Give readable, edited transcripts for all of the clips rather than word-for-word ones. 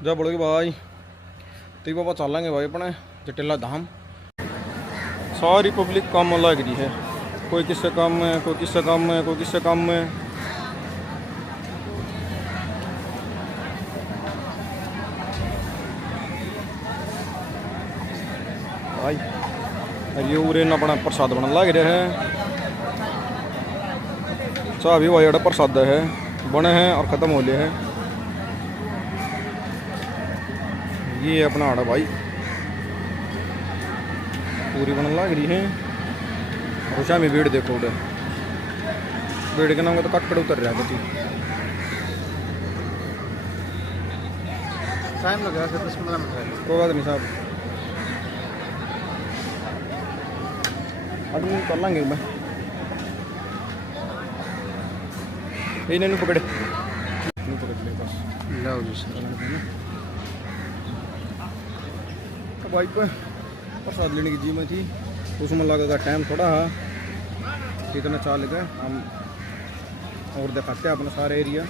जा बोलोगे भाई तो पापा चलेंगे भाई अपने जटिला धाम। सारी पब्लिक काम लग रही है, कोई किससे काम में, कोई किससे काम में, कोई किससे काम में। भाई अरे उरे ना अपना प्रसाद बना लग रहा है। चाह भी भाई अड़ा प्रसाद है बने हैं और ख़त्म हो गए हैं। ये अपना आड़ा भाई पूरी बनने लग रही है। और शामी भीड़ देखो उधर, भीड़ के नाम का तो कट उतर रहा है कति टाइम लगा 10-15 मिनट। कोई बात नहीं साहब, आदमी कर लेंगे मैं। इन्हें पकड़े नहीं पकड़ ले बस लो जी सर। भाई पर प्रसाद लेने की जी में थी, उसमें लगेगा टाइम थोड़ा है, कितना चाल गए हम और दिखाते हैं अपना सारा एरिया।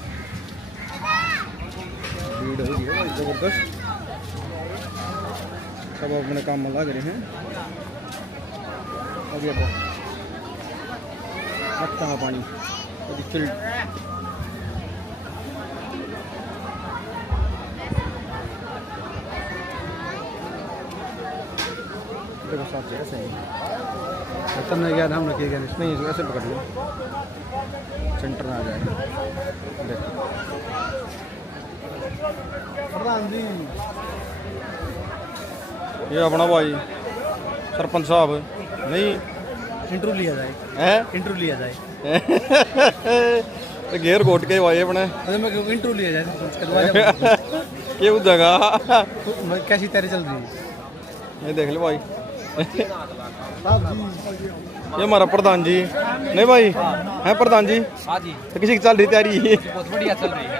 भीड़ हो रही है भाई ज़बरदस्त, सब अपने काम में लग रहे हैं। अब ये अच्छा है पानी अभी चिल्ड। देखो साथ ऐसे ही खत्म नहीं गया हम रखिएगा नहीं, ऐसे पकड़ लो सेंटर में आ जाएगा। देखो प्रधान जी ये अपना भाई सरपंच साहब नहीं इंटरव्यू लिया जाए, है इंटरव्यू लिया जाए। घेर घोट के भाई अपने अरे मैं इंटरव्यू लिया जाए ये जगह कैसी तैयारी चल रही है? ये देख लो भाई ये हमारा प्रधान जी नहीं भाई है प्रधान जी। हाँ जी तो किसी की चल रही तैयारी बहुत बढ़िया चल रही है।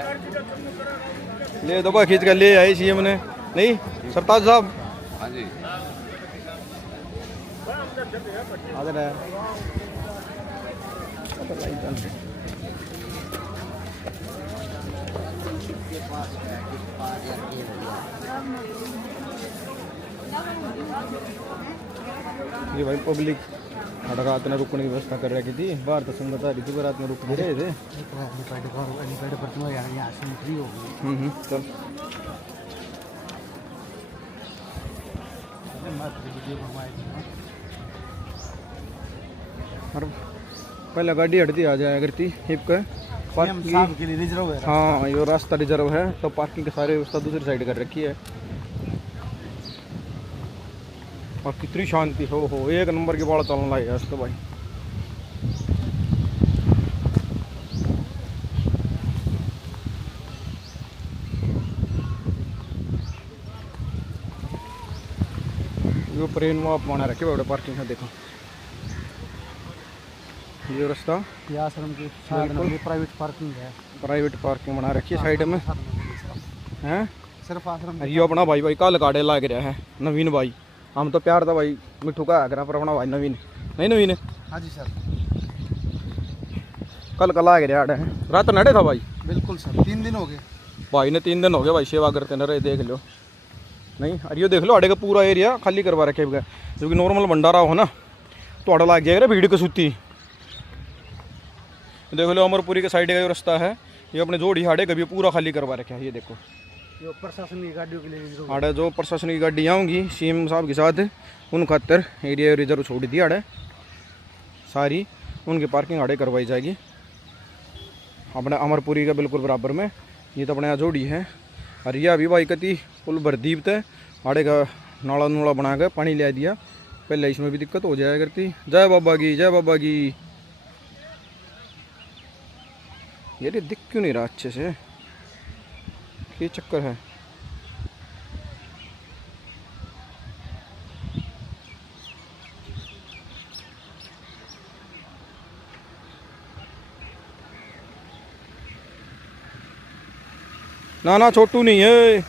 ले दो खींच कर ले आई सीएम ने नहीं सरताज साहब। हाँ जी आदर है ये भाई पब्लिक रात में रुकने की व्यवस्था कर रखी थी। बाहर तो संगत आ रही थी, रात में रुक भी रहे थे। चल और पहले गाड़ी हटती आ जाया करती हिप का पार्किंग के लिए रिजर्व है। हाँ ये रास्ता रिजर्व है तो पार्किंग की सारी व्यवस्था दूसरी साइड कर रखी है। और कितनी शांति हो एक नंबर की बाड़ा चलने लगे आज तो भाई। ये प्रेन में आप बना रखे बड़े पार्किंग है। देखो ये रास्ता ये आश्रम की प्राइवेट पार्किंग है। प्राइवेट पार्किंग बना रखी है साइड में हैं। सिर्फ आश्रम ये अपना भाई भाई कल गाड़े लाग रहा है नवीन भाई। हम तो प्यार था भाई मिठू का आगरा पर अपना भाई नवीन नहीं नवीन। हाँ जी सर कल कल आ गया है रात नड़े था भाई। बिल्कुल सर 3 दिन हो गए भाई ने 3 दिन हो गए भाई सेवा करते न रहे। देख लो नहीं अरे देख लो आड़े का पूरा एरिया खाली करवा रखे बगैर, क्योंकि नॉर्मल भंडारा हो ना तो आड़ा लाग जाएगा भीड़ की सूती। देख लो अमरपुरी के साइड का जो रास्ता है ये अपने जोड़ी हाड़े कभी पूरा खाली करवा रखे है। ये देखो जो प्रशासन की गाड़ियों के लिए आड़े जो प्रशासन की गाड़ी आऊँगी सीएम साहब के साथ उन खातर एरिया रिजर्व छोड़ दी आड़े सारी, उनकी पार्किंग आड़े करवाई जाएगी अपने अमरपुरी का बिल्कुल बराबर में। ये तो अपने यहाँ जोड़ी है और यह अभी भाई कती पुल भरदीप थे आड़े का नाला नूला बना कर पानी ले दिया। पहले इसमें भी दिक्कत हो जाया करती। जय बाबा की जय बाबा की। ये दिख क्यों नहीं रहा अच्छे से, ये चक्कर है। ना ना छोटू नहीं है,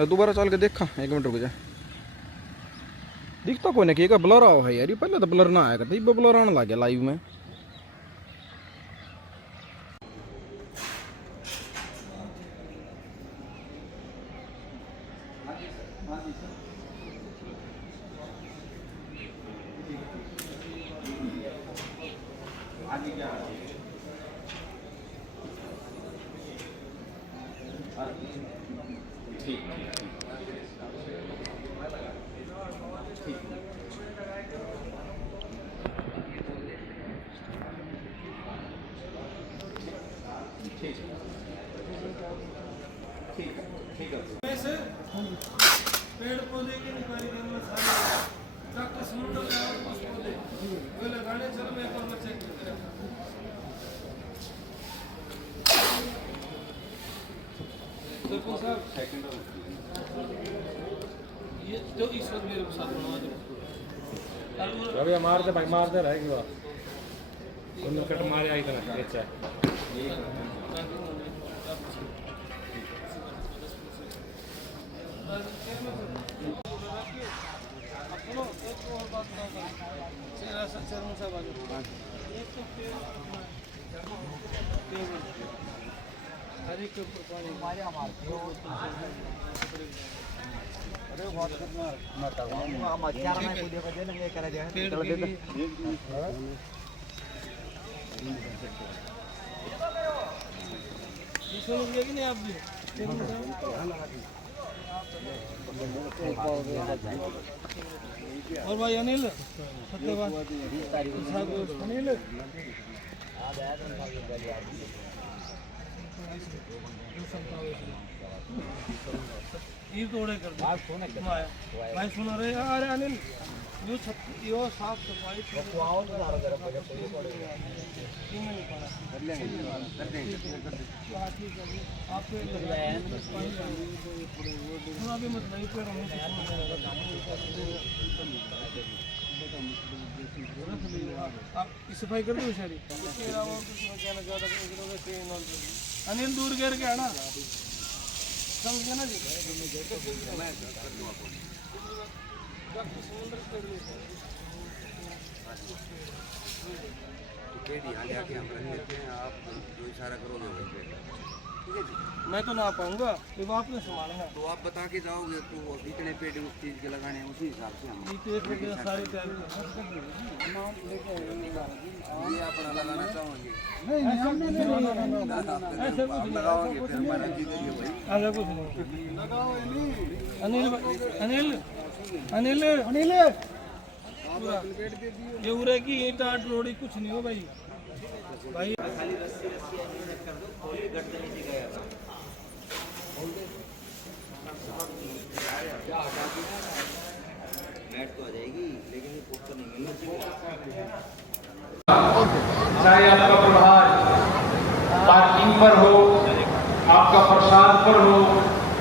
दोबारा चल के देखा 1 मिनट रुक जा। दिखता कोई ना कि ब्लर आओ है यार, पहले तो ब्लर ना आया करता, ब्लर आने लग गया लाइव में। पेड़ पौधे की निकाली करना सारे डॉक्टर समुद्र का कुछ पौधे वो लगाने चलो मैं एक और बच्चे देखो साहब ये तो इस वक्त मेरे साथ बनवा दो रवि मारते भाई मारते रहेगी बात उन कट मारे आई था अच्छा नहीं आप भी और भाई अनिल सत्यवान अनिल ये तोड़े कर भाई सुना रहे अरे अनिल यो साफ सफाई अभी मत नहीं पे सफाई कर दो सारी अनिल दूर गिर के आना समझ गया ना जी आप जो इशारा करोगे वही ठीक है जी। मैं तो ना पाऊंगा जब आपने संभालना तो आप बता के जाओगे तो कितने पेड़ उस चीज़ के लगाने हैं उसी हिसाब से हम सारी ये अपना लगाना चाहोगे ऐसे कुछ आप लगाओगे फिर हमारा जीतेंगे भाई ऐसा कुछ नहीं अनिल अनिल अनिल ये उरे की ईंट आट रोड़ी कुछ नहीं हो भाई भाई खाली रस्सी कर दो खोली गट से नीचे गया मैट तो आ जाएगी लेकिन ये पोस्टर नहीं मिलना चाहिए चाहे आपका प्रभार पार्किंग पर हो आपका प्रसाद पर हो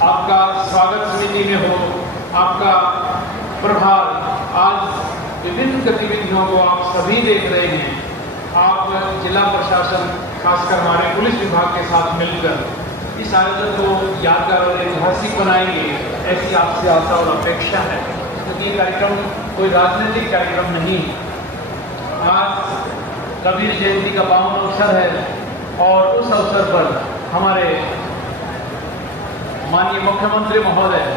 आपका स्वागत समिति में हो आपका प्रभार आज विभिन्न गतिविधियों को आप सभी देख रहे हैं आप जिला प्रशासन खासकर हमारे पुलिस विभाग के साथ मिलकर इस आयोजन को यादगार और ऐतिहासिक बनाएंगे ऐसी आपसे आशा और अपेक्षा है क्योंकि ये कार्यक्रम कोई राजनीतिक कार्यक्रम नहीं आज कबीर जयंती का पावन अवसर है और उस अवसर पर हमारे माननीय मुख्यमंत्री महोदय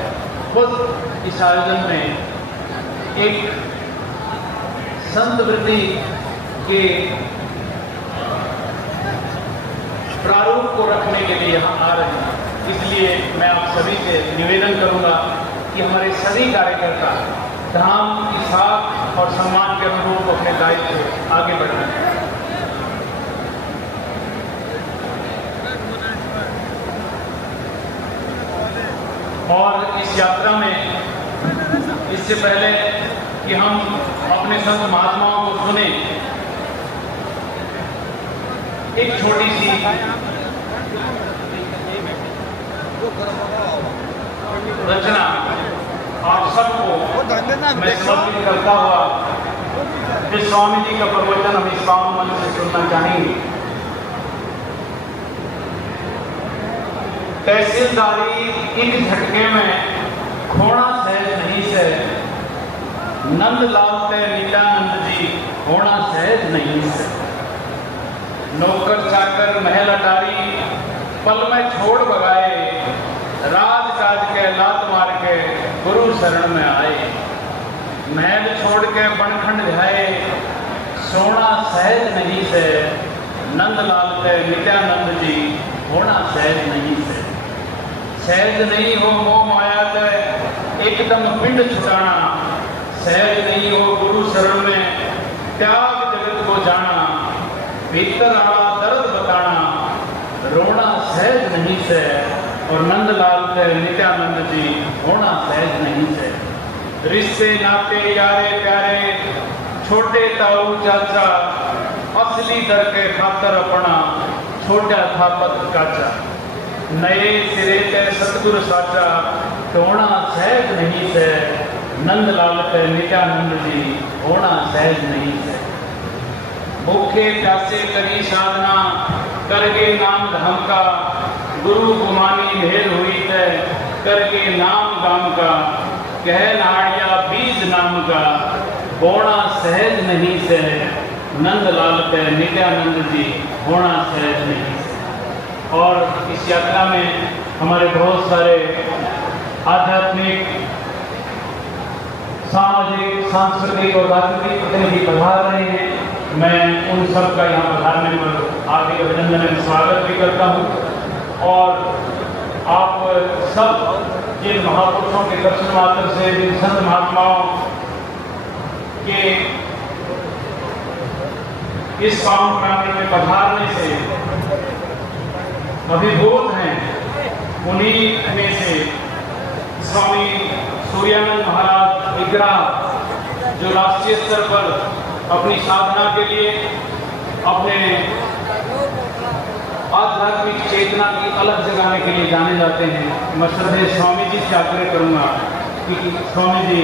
खुद इस आयोजन में एक संत वृत्ति के प्रारूप को रखने के लिए यहाँ आ रहे हैं इसलिए मैं आप सभी से निवेदन करूंगा कि हमारे सभी कार्यकर्ता धाम की साख और सम्मान के अनुरूप अपने दायित्व से आगे बढ़ें और इस यात्रा में इससे पहले कि हम अपने संत महात्माओं को सुने एक छोटी सी रचना आप सबको मैं समर्पित करता हुआ इस स्वामी जी का प्रवचन हम इस पावन मंच से सुनना चाहेंगे। तहसीलदारी एक झटके में खोना सहज नहीं से नंदलाल ते नीलानंद जी होना सहज नहीं से नौकर चाकर महल अटारी पल में छोड़ बगाए राज काज के लात मार के शरण में आए। महल छोड़ के बनखंड ध्याए, सोना सहज नहीं से। नंदलाल के नित्यानंद जी होना सहज नहीं से। सहज नहीं हो मोह माया के एकदम पिंड छुटाना। सहज नहीं हो गुरु शरण में त्याग जगत को जाना। भीतर आड़ा दर्द बताना, रोना सहज नहीं से। और नंदलाल के नित्यानंद जी होना सहज नहीं से। रिश्ते नाते यारे प्यारे, छोटे ताऊ चाचा, असली दर के खातर अपना छोटा था पद काचा। नए सिरे के सतगुरु साचा, होना सहज नहीं से। नंदलाल के नित्यानंद जी होना सहज नहीं से। भूखे प्यासे करी साधना, करके नाम धाम का। गुरु गुमानी ढेर हुई है, करके नाम गाम का। कह नाड़िया बीज नाम का, होना सहज नहीं से। नंदलाल के नित्यानंद जी होना सहज नहीं से। और इस यात्रा में हमारे बहुत सारे आध्यात्मिक, सामाजिक, सांस्कृतिक और राजनीतिक प्रतिनिधि पधार रहे हैं। मैं उन सब का यहाँ पधारने पर हार्दिक अभिनंदन एवं स्वागत भी करता हूँ। और आप सब जिन महापुरुषों के दर्शन मात्र से, जिन संत महात्माओं के इस पावन प्रांगण में पधारने से अभिभूत हैं, उन्हीं में से स्वामी सूर्यानंद महाराज विग्रह, जो राष्ट्रीय स्तर पर अपनी साधना के लिए, अपने आध्यात्मिक चेतना की अलग जगाने के लिए जाने जाते हैं। मैं श्रद्धेय स्वामी जी से आग्रह करूंगा कि स्वामी जी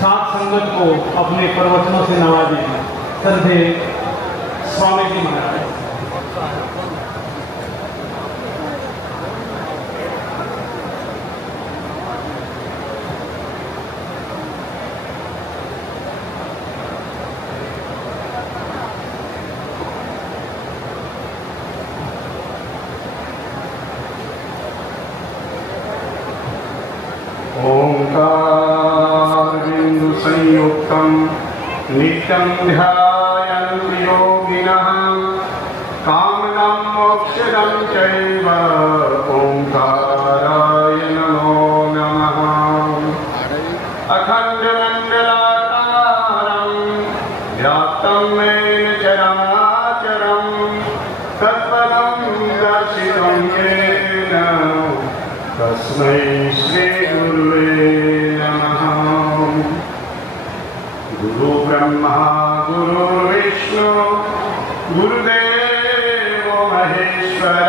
साथ संगत को अपने प्रवचनों से नवाजें। श्रद्धेय स्वामी जी महाराज। ओंकारबिंदु संयुक्तं नित्यं ध्यायन्ति योगिनः कामनं मोक्षदं चैव। ओंकाराय नमो नमः। अखण्डमण्डलाकारं व्याप्तं येन चराचरं, तत्पदं दर्शितं येन तस्मै श्री गुरुवे नमः। गुरु ब्रह्मा गुरुर्विष्णु गुरुदेवो महेश्वर,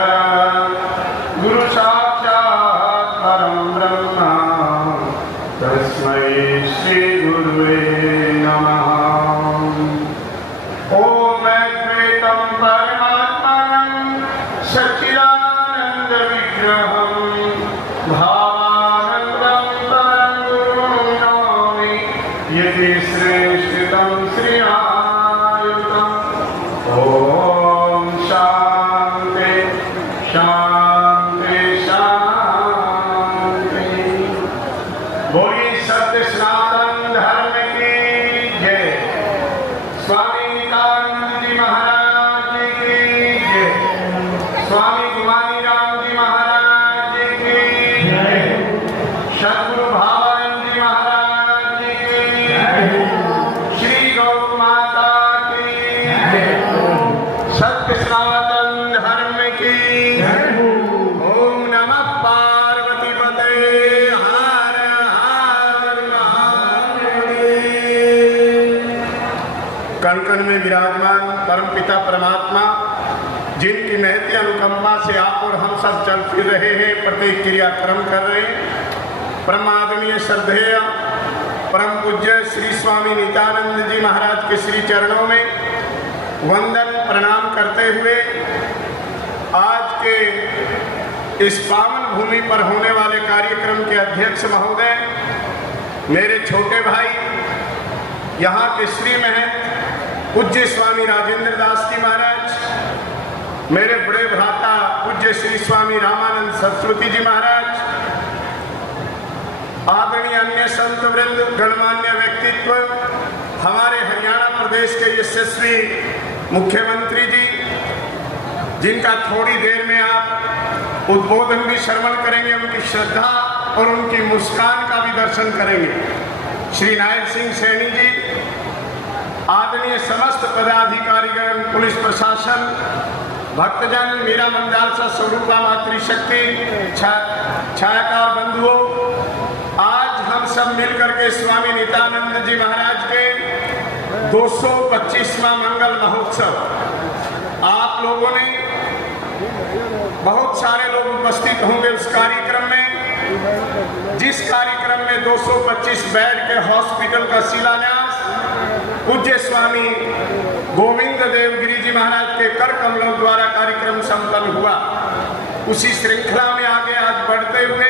गुरु साक्षात् परं ब्रह्म, तस्मै श्री गुरुवे नमः। ओम अद्वैतं परमात्मनं सच्चिदानंद विग्रहं भावानंदं परं गुरुं नमामि। यदि श्रेष्ठितं श्रियायुतं। ओम शांति शांति शांति। बोलिए सत्य सनातन धर्म की जय। स्वामी नित्यानंद जी महाराज की जय। स्वामी गुमानी राम जी महाराज की जय। सद्गुरु भावानंद जी महाराज की जय। श्री गौ माता की जय। सत्य सनातन धर्म की जय। ओम नमः पार्वती पते। हर हर महादेव। कण कण में विराजमान परमपिता परमात्मा, जिनकी महती अनुकंपा से आप और हम सब चल फिर रहे हैं, प्रत्येक क्रियाक्रम कर रहे हैं। परम आदरणीय श्रद्धेय परम पूज्य श्री स्वामी नित्यानंद जी महाराज के श्री चरणों में वंदन प्रणाम करते हुए आज के इस पावन भूमि पर होने वाले कार्यक्रम के अध्यक्ष महोदय, मेरे छोटे भाई, यहाँ के श्री महंत पूज्य स्वामी राजेंद्र दास जी महाराज, मेरे बड़े भ्राता पूज्य श्री स्वामी रामानंद सरस्वती जी महाराज, आदरणीय अन्य आदरणीय संत वृंद, गणमान्य व्यक्तित्व, हमारे हरियाणा प्रदेश के यशस्वी मुख्यमंत्री जी, जिनका थोड़ी देर में आप उद्बोधन भी श्रवण करेंगे, उनकी श्रद्धा और उनकी मुस्कान का भी दर्शन करेंगे। श्री नायक सिंह सैनी जी, आदरणीय समस्त पदाधिकारीगण, पुलिस प्रशासन, भक्तजन, मीरा मंदालसा स्वरूपा मातृशक्ति, छायाकार बंधुओं, आज हम सब मिलकर के स्वामी नित्यानंद जी महाराज के 225वां मंगल महोत्सव, आप लोगों ने, बहुत सारे लोग उपस्थित होंगे उस कार्यक्रम में, जिस कार्यक्रम में 225 बेड के हॉस्पिटल का शिलान्यास पूज्य स्वामी गोविंद देव गिरी जी महाराज के कर कमलों द्वारा कार्यक्रम संपन्न हुआ। उसी श्रृंखला में आगे आज बढ़ते हुए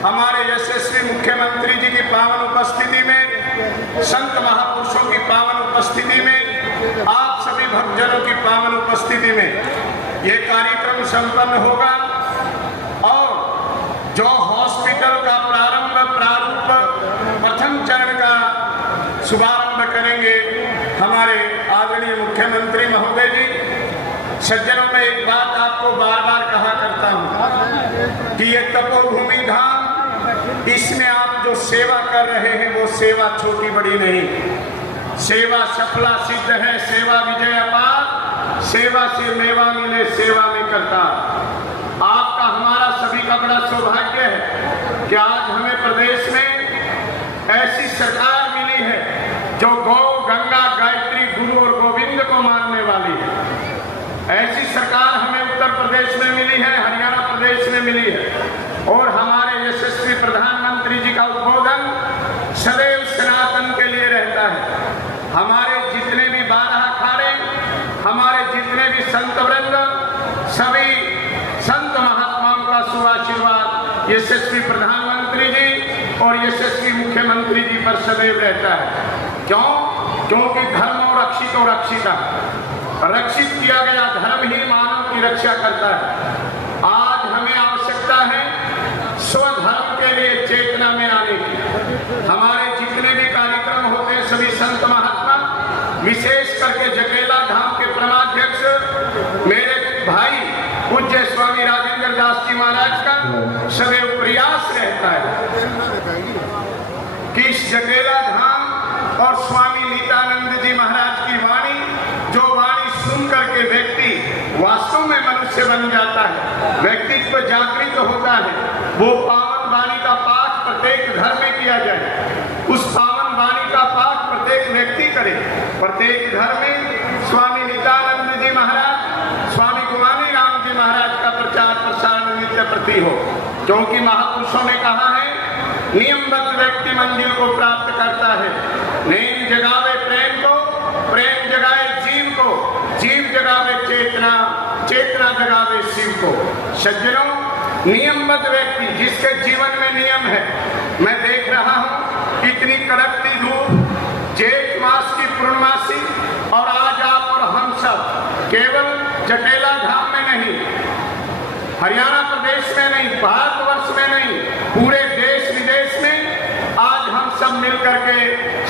हमारे यशस्वी मुख्यमंत्री जी की पावन उपस्थिति में, संत महापुरुषों की पावन उपस्थिति में, आप सभी भक्तजनों की पावन उपस्थिति में ये कार्यक्रम संपन्न होगा। और जो हॉस्पिटल का प्रारूप प्रथम चरण का शुभारंभ करेंगे हमारे आदरणीय मुख्यमंत्री महोदय जी। सज्जनों, में एक बात आपको बार बार कहा करता हूं कि ये तपोभूमि धाम, इसमें आप जो सेवा कर रहे हैं वो सेवा छोटी बड़ी नहीं, सेवा सफला सिद्ध है, सेवा विजय अपार, सेवा से मेवा मिले सेवा में करता। आपका हमारा सभी का बड़ा सौभाग्य है कि आज हमें प्रदेश में ऐसी सरकार मिली है जो गौ, गंगा, गायत्री, गुरु और गोविंद को मानने वाली है। ऐसी सरकार हमें उत्तर प्रदेश में मिली है, हरियाणा प्रदेश में मिली है। और हमारे यशस्वी प्रधानमंत्री जी का उद्बोधन सदैव सनातन के लिए रहता है। हमारे जितने भी 12 अखाड़े, हमारे जितने भी संत वृंद, सभी संत महात्माओं का शुभाशीर्वाद यशस्वी प्रधानमंत्री जी और यशस्वी मुख्यमंत्री जी पर सदैव रहता है। क्यों? क्योंकि धर्म और रक्षित और रक्षिता, रक्षित किया गया धर्म ही मानव की रक्षा करता है। आज हमें आवश्यकता है स्वधर्म के लिए चेतना में आने की। हमारे जितने भी कार्यक्रम होते हैं सभी संत महात्मा, विशेष करके जकेला धाम के परमाध्यक्ष मेरे भाई पूज्य स्वामी राजेंद्र दास जी महाराज का सदैव प्रयास रहता है कि इस जकेला धाम और स्वामी नित्यानंद जी महाराज की वाणी, जो वाणी सुन करके व्यक्ति वास्तव में मनुष्य बन जाता है, व्यक्तित्व जागृत होता है, वो पावन वाणी का पाठ प्रत्येक घर में किया जाए। उस पावन वाणी का पाठ प्रत्येक व्यक्ति करे, प्रत्येक घर में स्वामी नित्यानंद जी महाराज, स्वामी गुवानी राम जी महाराज का प्रचार प्रसार नित्य प्रति हो। क्योंकि महापुरुषों ने कहा है, नियमबद्ध व्यक्ति मंजिल को प्राप्त करता है। नेम जगावे प्रेम को, प्रेम जगाए जीव को, जीव जगावे चेतना, चेतना जगावे शिव को। सज्जनों, नियमबद्ध व्यक्ति जिसके जीवन में नियम है, मैं देख रहा हूं इतनी कड़कती धूप, जेठ मास की पूर्णमासी, और आज आप और हम सब केवल जकेला धाम में नहीं, हरियाणा प्रदेश में नहीं, भारतवर्ष में नहीं, पूरे देश विदेश में आज हम सब मिलकर के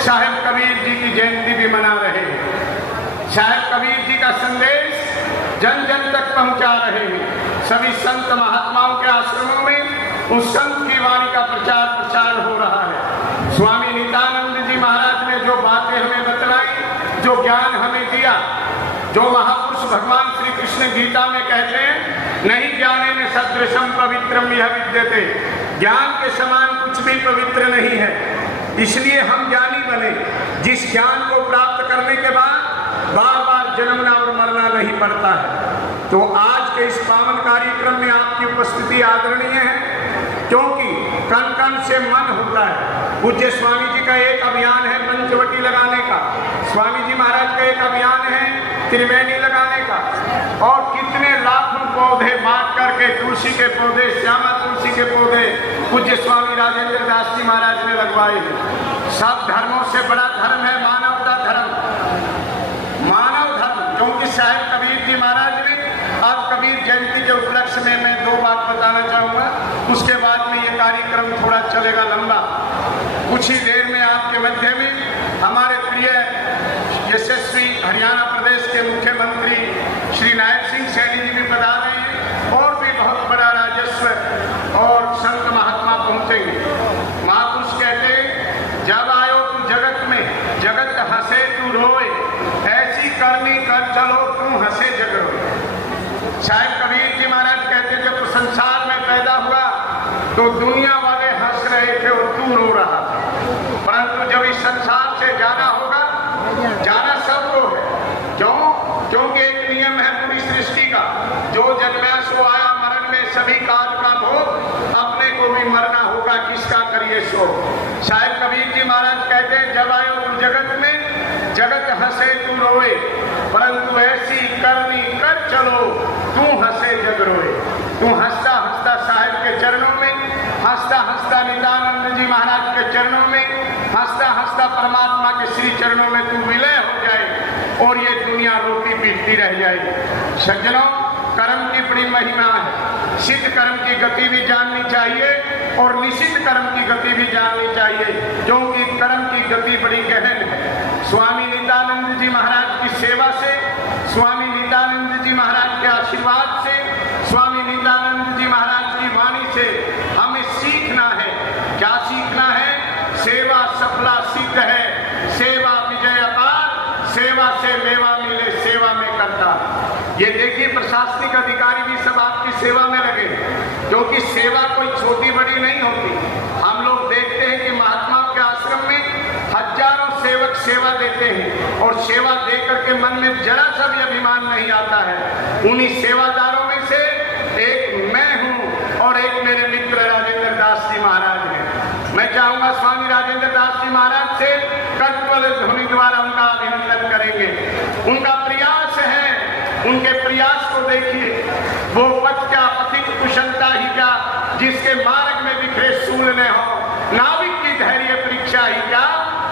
साहिब कबीर जी की जयंती भी मना रहे हैं। साहिब कबीर जी का संदेश जन जन तक पहुंचा रहे हैं। सभी संत महात्माओं के आश्रमों में उस संत की वाणी का प्रचार प्रसार हो रहा है। स्वामी नित्यानंद जी महाराज ने जो बातें हमें बतलाई, जो ज्ञान हमें दिया, जो महापुरुष भगवान श्री कृष्ण गीता में कहते हैं, नहीं ज्ञाने न सदृशम पवित्रम यह विद्यते, ज्ञान के समान कुछ भी पवित्र नहीं है। इसलिए हम ज्ञानी बने, जिस ज्ञान को प्राप्त करने के बाद बार बार जन्मना और मरना नहीं पड़ता है। तो आज के इस पावन कार्यक्रम में आपकी उपस्थिति आदरणीय है, क्योंकि कण कण से मन होता है। पूज्य स्वामी जी का एक अभियान है पंचवटी लगाने का, स्वामी जी महाराज का एक अभियान है त्रिवेणी लगाने का, और कितने लाखों पौधे बांट करके, तुलसी के पौधे, श्यामा तुलसी के पौधे पूज्य स्वामी राजेंद्र दास जी महाराज ने लगवाए हैं। सब धर्मों से बड़ा धर्म है मानवता धर्म, मानव धर्म। क्योंकि साहिब कबीर जी महाराज ने, अब कबीर जयंती के उपलक्ष्य में मैं 2 बात बताना चाहूँगा, उसके बाद में ये कार्यक्रम थोड़ा चलेगा लंबा। कुछ ही देर में आपके मध्य में हमारे प्रिय यशस्वी हरियाणा प्रदेश के मुख्यमंत्री श्री नायब सिंह सैनी जी भी पधार रहे हैं और भी बहुत बड़ा राजस्व और संत महात्मा पहुंचेंगे। महापुरुष कहते हैं, जब आयो तू जगत में, जगत हंसे तू रोए, ऐसी करनी कर चलो तू हंसे जग रोए। शायद कबीर जी महाराज कहते, जब तो संसार में पैदा हुआ तो दुनिया वाले हंस रहे थे और तू रो रहा था, परंतु जब इस संसार से जाना होगा, जाना सबको है। क्यों? क्योंकि एक नियम है पूरी सृष्टि का, जो जन्मा सो आया, मरण में सभी काल का भोग, अपने को भी मरना होगा, किसका करिए सो। शायद कबीर जी महाराज कहते हैं, जब आयो तू जगत में, जगत हंसे तू रोए, परंतु ऐसी करनी कर चलो तू हंसे जग रोए। तू हंसता हंसता साहिब के चरणों में, हंसता हंसता नित्यानंद जी महाराज के चरणों में, हंसता हंसता परमात्मा के श्री चरणों में तू विलय हो जाए और ये दुनिया रोती पीटती रह जाए। सज्जनों, कर्म की बड़ी महिमा है। सिद्ध कर्म की गति भी जाननी चाहिए और निषिद्ध कर्म की गति भी जाननी चाहिए, क्योंकि कर्म की गति बड़ी गहन है। स्वामी नित्यानंद जी महाराज की सेवा से, स्वामी नित्यानंद जी महाराज के आशीर्वाद से, स्वामी नित्यानंद जी महाराज की वाणी से हमें सीखना है। क्या सीखना है? सेवा सफला सिद्ध है, सेवा विजय अपार, सेवा से मेवा मिले, सेवा में करता। ये देखिए, प्रशासनिक अधिकारी भी सब आपकी सेवा में लगे, क्योंकि सेवा कोई छोटी बड़ी नहीं होती। हम लोग देखते हैं कि महात्माओं के आश्रम में हजारों सेवक सेवा देते हैं और सेवा दे करके मन में जरा सा भी अभिमान नहीं आता है। उन्हीं सेवादारों में से एक मैं हूं और एक मेरे मित्र राजेंद्र दास जी महाराज हैं। मैं चाहूंगा स्वामी राजेंद्र दास जी महाराज से कट्वल ध्वनि द्वारा उनका अभिनंदन करेंगे। उनका प्रयास है, उनके प्रयास को देखिए। वो पथ क्या, पथिक कुशलता ही क्या, जिसके मार्ग में बिखरे सूल न हो, नाविक की धैर्य परीक्षा ही क्या,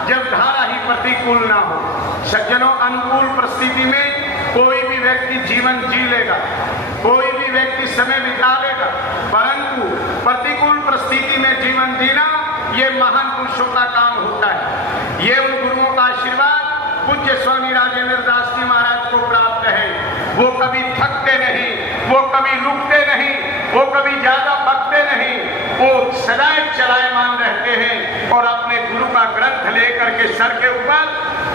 जब धारा ही प्रतिकूल ना हो। सज्जनों, अनुकूल परिस्थिति में कोई भी व्यक्ति जीवन जी लेगा, कोई भी व्यक्ति समय बितावेगा, परंतु प्रतिकूल परिस्थिति में जीवन जीना ये महान पुरुषों का काम होता है। ये उन गुरुओं का आशीर्वाद पूज्य स्वामी राजेंद्र दास जी महाराज को प्राप्त है। वो कभी थकते नहीं, वो कभी रुकते नहीं, वो कभी ज्यादा पकते नहीं, वो सदैव चलायमान रहते हैं और अपने गुरु का ग्रंथ लेकर के सर के ऊपर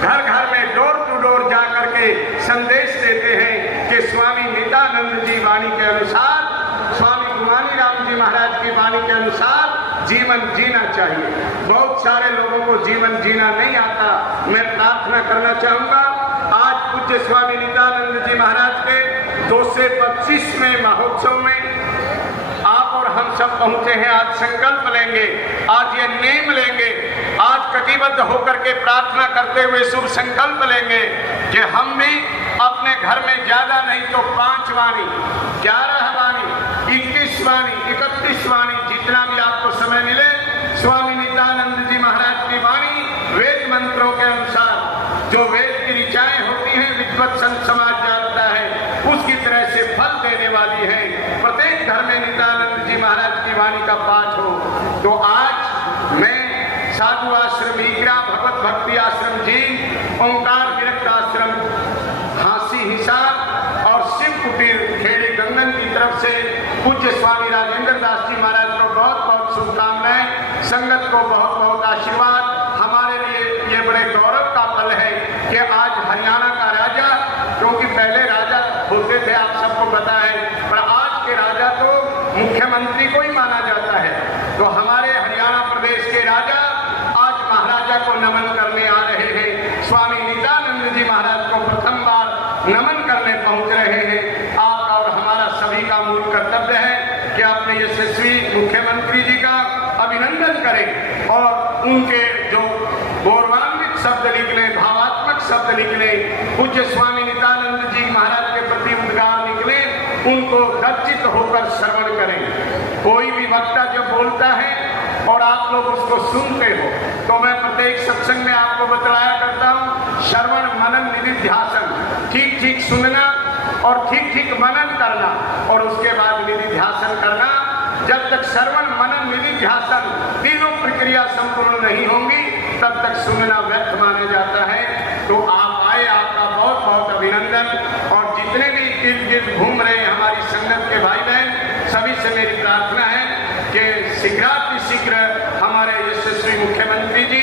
घर घर में डोर टू डोर जा करके संदेश देते हैं कि स्वामी नित्यानंद जी वाणी के अनुसार, स्वामी गुरुवाणी राम जी महाराज की वाणी के अनुसार जीवन जीना चाहिए। बहुत सारे लोगों को जीवन जीना नहीं आता। मैं प्रार्थना करना चाहूंगा, आज पूज्य स्वामी नित्यानंद जी महाराज के 225वें महोत्सव में आप और हम सब पहुंचे हैं। आज संकल्प लेंगे, आज ये नेम लेंगे, आज कटिबद्ध होकर के प्रार्थना करते हुए शुभ संकल्प लेंगे कि हम भी अपने घर में ज्यादा नहीं तो 5 वाणी, 11 वाणी, 21 वाणी, 31 वाणी, जितना भी आपको समय मिले, स्वामी नित्यानंद जी महाराज की वाणी वेद मंत्रों के अनुसार, जो वेद की ऋचाएं होती हैं, विद्वत संत समाज जानता है, उसकी तरह से फल देने वाली है। प्रत्येक घर में नित्यानंद जी महाराज की वाणी का पाठ हो। तो आज मैं साधु आश्रम ईकरा, भगवत भक्ति आश्रम जी, ओंकार विरक्त आश्रम हांसी हिसार और शिव कुटीर खेड़ी गंगन की तरफ से पूज्य स्वामी राजेंद्र दास जी महाराज को बहुत बहुत शुभकामनाएं, संगत को बहुत बहुत आशीर्वाद। हमारे लिए ये बड़े गौरव का पल है कि आज हरियाणा का राजा, क्योंकि पहले राजा होते थे, आप सबको पता है, पर आज के राजा तो मुख्यमंत्री को ही माना जाता है। तो हमारे हरियाणा प्रदेश के राजा आज महाराजा को नमन करने आ रहे हैं। स्वामी नित्यानंद जी महाराज को प्रथम बार नमन करने पहुंच रहे हैं। आपका और हमारा सभी का मूल कर्तव्य है कि अपने यशस्वी मुख्यमंत्री जी का अभिनंदन करें और उनके जो गौरवान्वित शब्द निकले, भावात्मक शब्द निकले, पूज्य स्वामी नित्यानंद जी महाराज के प्रति उद्गार निकले, उनको लज्जित होकर श्रवण करें। कोई भी वक्ता जब बोलता है और आप लोग उसको सुनते हो, तो मैं प्रत्येक सत्संग में आपको बतलाया करता हूँ, श्रवण मनन निधिध्यासन, ठीक ठीक सुनना और ठीक ठीक मनन करना और उसके बाद निधिध्यासन करना। जब तक श्रवण मनन निधिध्यासन तीनों क्रिया संपूर्ण नहीं होंगी तब तक सुनना व्यर्थ माना जाता है। तो आप आए, आपका बहुत बहुत अभिनंदन। और जितने भी इर्द गिर्द घूम रहे हैं हमारी संगत के भाई बहन, सभी से मेरी प्रार्थना है कि शीघ्र हमारे यशस्वी मुख्यमंत्री जी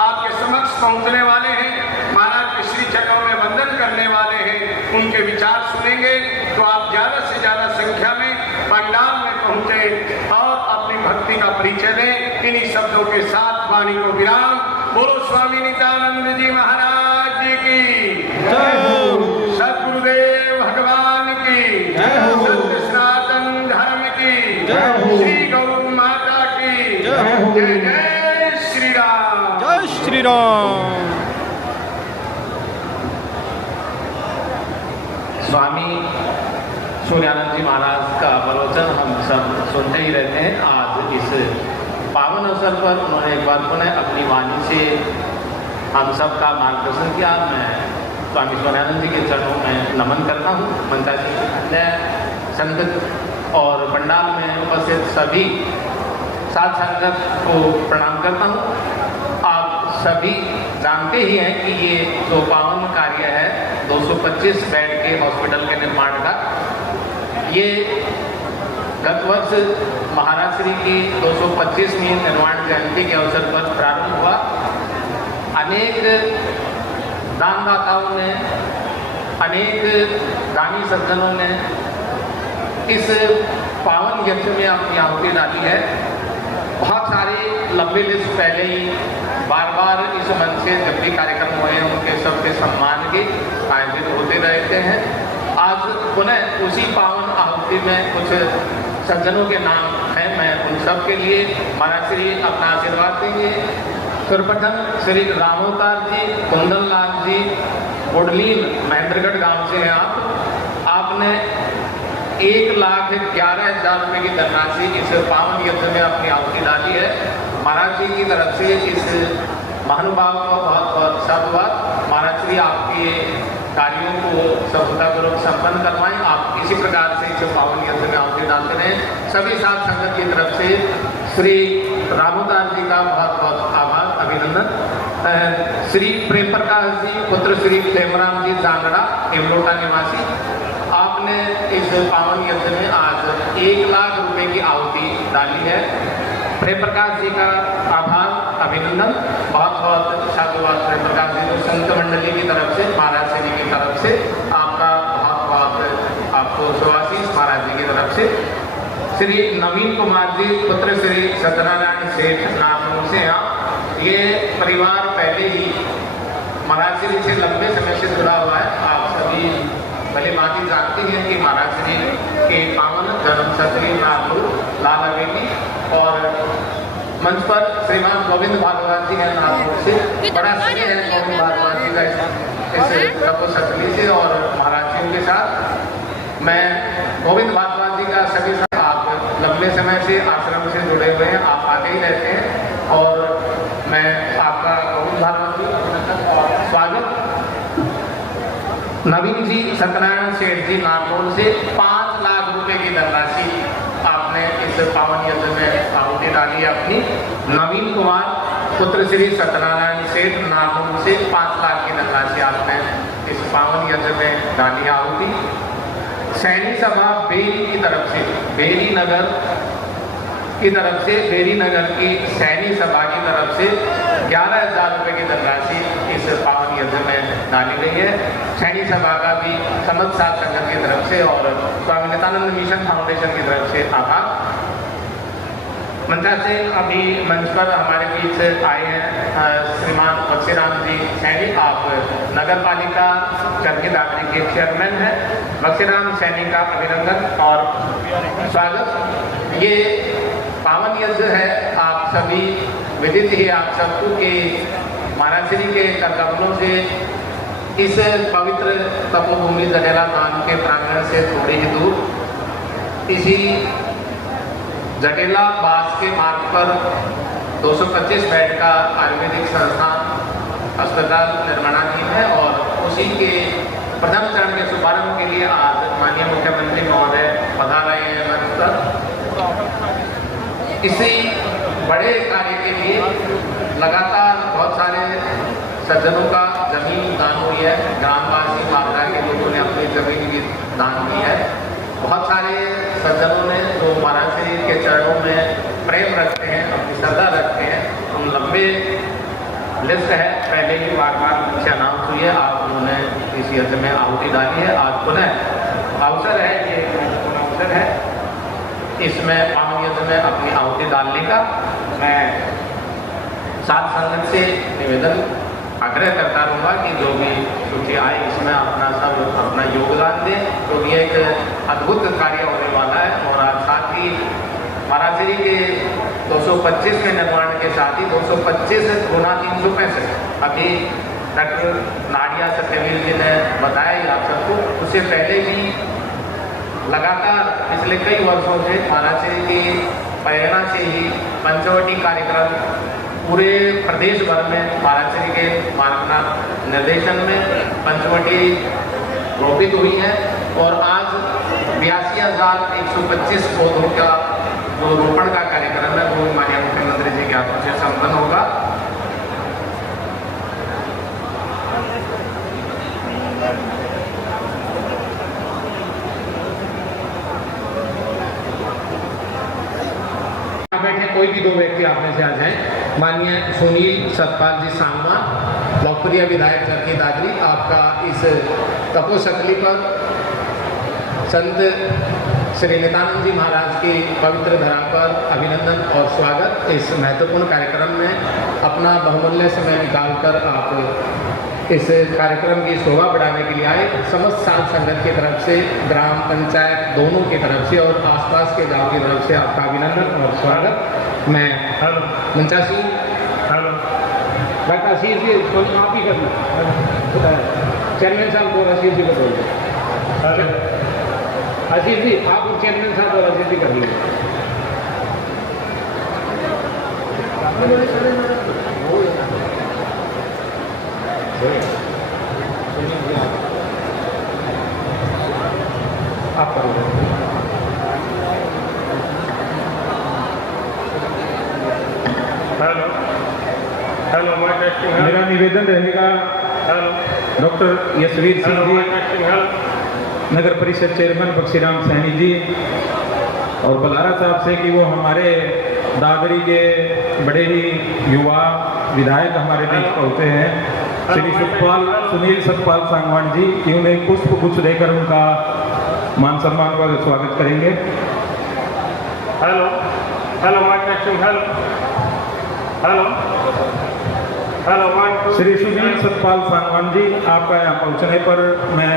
आपके समक्ष पहुंचने वाले हैं, महाराज के श्री चरणों में वंदन करने वाले हैं, उनके विचार सुनेंगे। तो आप ज़्यादा से ज़्यादा संख्या में पंडाल में पहुंचे और अपनी भक्ति का परिचय दें। इन्हीं शब्दों के साथ वाणी को विराम। बोलो स्वामी नित्यानंद जी महाराज जी की जय हो। सद्गुरुदेव भगवान की जय हो। सत्य सनातन धर्म की जय हो। श्री गौ माता की जय हो। जय जय श्री राम। जय श्री राम। स्वामी सूर्यानंद जी महाराज का प्रवचन हम सब सुनते ही रहते हैं। आज इस पावन अवसर पर उन्होंने एक बार पुनः अपनी वाणी से हम सब का मार्गदर्शन किया। मैं स्वामी सूर्यानंद जी के चरणों में नमन करता हूँ। मंता जी, मैं संगत और पंडाल में उपस्थित सभी साथ संगत को प्रणाम करता हूँ। आप सभी जानते ही हैं कि ये जो पावन कार्य है 225 बेड के हॉस्पिटल के निर्माण का, ये गत वर्ष महाराज श्री की 225वीं निर्माण जयंती के अवसर पर प्रारंभ हुआ। अनेक दानदाताओं ने, अनेक दानी सज्जनों ने इस पावन यज्ञ में अपनी आहुति डाली है। बहुत सारे लंबी लिस्ट पहले ही बार बार इस मंच से जब भी कार्यक्रम हुए हैं उनके सबके सम्मान के आयोजित होते रहते हैं। आज पुनः उसी पावन आहुति में कुछ सज्जनों के नाम हैं। मैं उन सब के लिए महाराज श्री अपना आशीर्वाद देंगे। सर्वप्रथम श्री रामोतार जी, कुंदन लाल जी, बुडलीन महेंद्रगढ़ गांव से हैं आपने 1,11,000 रुपये की धनराशि इस पावन यज्ञ में अपनी आहुति डाली है। महाराज जी की तरफ से इस महानुभाव को बहुत बहुत साधुवाद। महाराज श्री आपके कार्यों को सफलतापूर्वक संपन्न करवाएं। आप इसी प्रकार से इस पावन यज्ञ में आहुति डालते रहें। सभी साथ संगत की तरफ से श्री रामोदार जी का बहुत बहुत आभार, अभिनंदन। श्री प्रेम प्रकाश जी पुत्र श्री खेमराम जी जांगड़ा, एमलोटा निवासी, आपने इस पावन यज्ञ में आज 1 लाख रुपए की आहुति डाली है। प्रेम प्रकाश जी का आभार, अभिनंदन, बहुत बहुत साधुवाद। प्रेम प्रकाश जी जो संत मंडली की तरफ से, महाराज श्री की तरफ से आपका बहुत बहुत आपको सुआशीष महाराज जी की तरफ से। श्री नवीन कुमार जी पुत्र श्री सत्यनारायण सेठ नाम से आप, ये परिवार पहले ही महाराज श्री से लंबे समय से जुड़ा हुआ है। आप सभी भले बात जानते हैं कि महाराज श्री के पावन जन्म क्षत्रिय नागपुर लाल हवेली और मंच पर श्रीमान गोविंद भागवत जी हैं नागपुर से। बड़ा स्नेह है गोविंद भागवत जी का इस तपोसतली से और महाराज जी के साथ। मैं गोविंद भागवत जी का सभी साथ, आप लंबे समय से आश्रम से जुड़े हुए हैं, आप आगे ही रहते हैं और मैं आपका गोविंद भागवत जी और स्वागत। नवीन जी सत्यनारायण सेठ जी नागपुर से 5 लाख रुपए की धनराशि आपने इस पावन यज्ञ में आहुति डाली है अपनी। नवीन कुमार पुत्र श्री सत्यनारायण सेठ नागपुर से 5 लाख की धनराशि आपने इस पावन यज्ञ में डाली आहुति। सैनी सभा बेरी की तरफ से, बेरी नगर की तरफ से, बेरी नगर की सैनी सभा की तरफ से 11,000 रुपये की धनराशि इस पावन यज्ञ में डाली गई है। सैनी सभा का भी समस्त साथ संगत की तरफ से और स्वामी नित्यानंद मिशन फाउंडेशन की तरफ से आभार। मंचा से अभी मंच पर हमारे बीच आए हैं श्रीमान बक्सीराम जी सैनी, आप नगर पालिका चरखी दादरी के चेयरमैन हैं। बक्सीराम सैनी का अभिनंदन और स्वागत। ये पावन यज्ञ है, आप सभी विदित ही आप सबको कि महाराज श्री के करकमलों से इस पवित्र तपोभूमि जटेला धाम के प्रांगण से थोड़ी ही दूर इसी जटेला बास के मार्ग पर 225 बेड का आयुर्वेदिक संस्थान अस्पताल निर्माणाधीन है और उसी के प्रथम चरण के शुभारंभ के लिए आज माननीय मुख्यमंत्री महोदय पधार रहे हैं मंच पर। इसी बड़े कार्य के लिए लगातार बहुत सारे सज्जनों का जमीन दान हुई है। ग्रामवासी मात्रा के लोगों ने अपनी जमीन भी दान की है। बहुत सारे सज्जनों ने जो महाराज श्री के चरणों में प्रेम रखते हैं, अपनी श्रद्धा रखते हैं, उन लंबे लिस्ट है, पहले ही बार नीचे अनाउंस हुई है। आप उन्होंने इस यज्ञ में आहुति डाली है। आज पुनः अवसर है, ये महत्वपूर्ण अवसर है इसमें पावन यज्ञ में अपनी आहुति डालने का। मैं साथ संगत से निवेदन आग्रह करता रहूँगा कि जो भी सूची आए इसमें अपना योगदान दें, तो ये एक अद्भुत कार्य होने वाला है। और आज साथ ही महाराज श्री के 225 के निर्माण के साथ ही 225 गुना 365 अभी डॉक्टर नाडिया सत्यवीर जी ने बताया आप सबको। उससे पहले भी लगातार पिछले कई वर्षों से महाराज श्री की प्रेरणा से ही पंचवटी कार्यक्रम पूरे प्रदेश भर में महाराज श्री के मार्गनाथ निर्देशन में पंचवटी रोपित हुई है। और आज 82,125 पौधों का जो रोपण का कार्यक्रम है वो माननीय मुख्यमंत्री जी के हाथों से संपन्न होगा। बैठे कोई भी 2 व्यक्ति आप में से आ जाएं। माननीय सुनील सतपाल जी सांगवान, लोकप्रिय विधायक चरखी दादरी, आपका इस तपोशकली पर संत श्री नित्यानंद जी महाराज की पवित्र धरा पर अभिनंदन और स्वागत। इस महत्वपूर्ण कार्यक्रम में अपना बहुमूल्य समय निकालकर आप इस कार्यक्रम की शोभा बढ़ाने के लिए आए। समस्त साध संगत की तरफ से, ग्राम पंचायत दोनों की तरफ से और आसपास के गांव की तरफ से आपका अभिनंदन और स्वागत। मैं मंचासी डॉक्टर आशीष जी आप ही करना, चेयरमैन साहब को आशीष जी को बोलिए। आशीष जी आप चेयरमैन साहब और आशीष जी कर लीजिए। आप कर लीजिए। हेलो मेरा निवेदन रहेगा डॉक्टर यशवीर सिंह जी, नगर परिषद चेयरमैन बक्सीराम सैनी जी और बलारा साहब से कि वो हमारे दादरी के बड़े ही युवा विधायक हमारे बीच पहुँचे हैं श्री सुनील सतपाल सांगवान जी, कि उन्हें पुष्प गुच्छ देकर उनका मान सम्मान का स्वागत करेंगे। Hello hello mic testing, hello hello hello mike. Shri Sunil Satpal Sangwan ji, आपका यहाँ पहुँचने पर मैं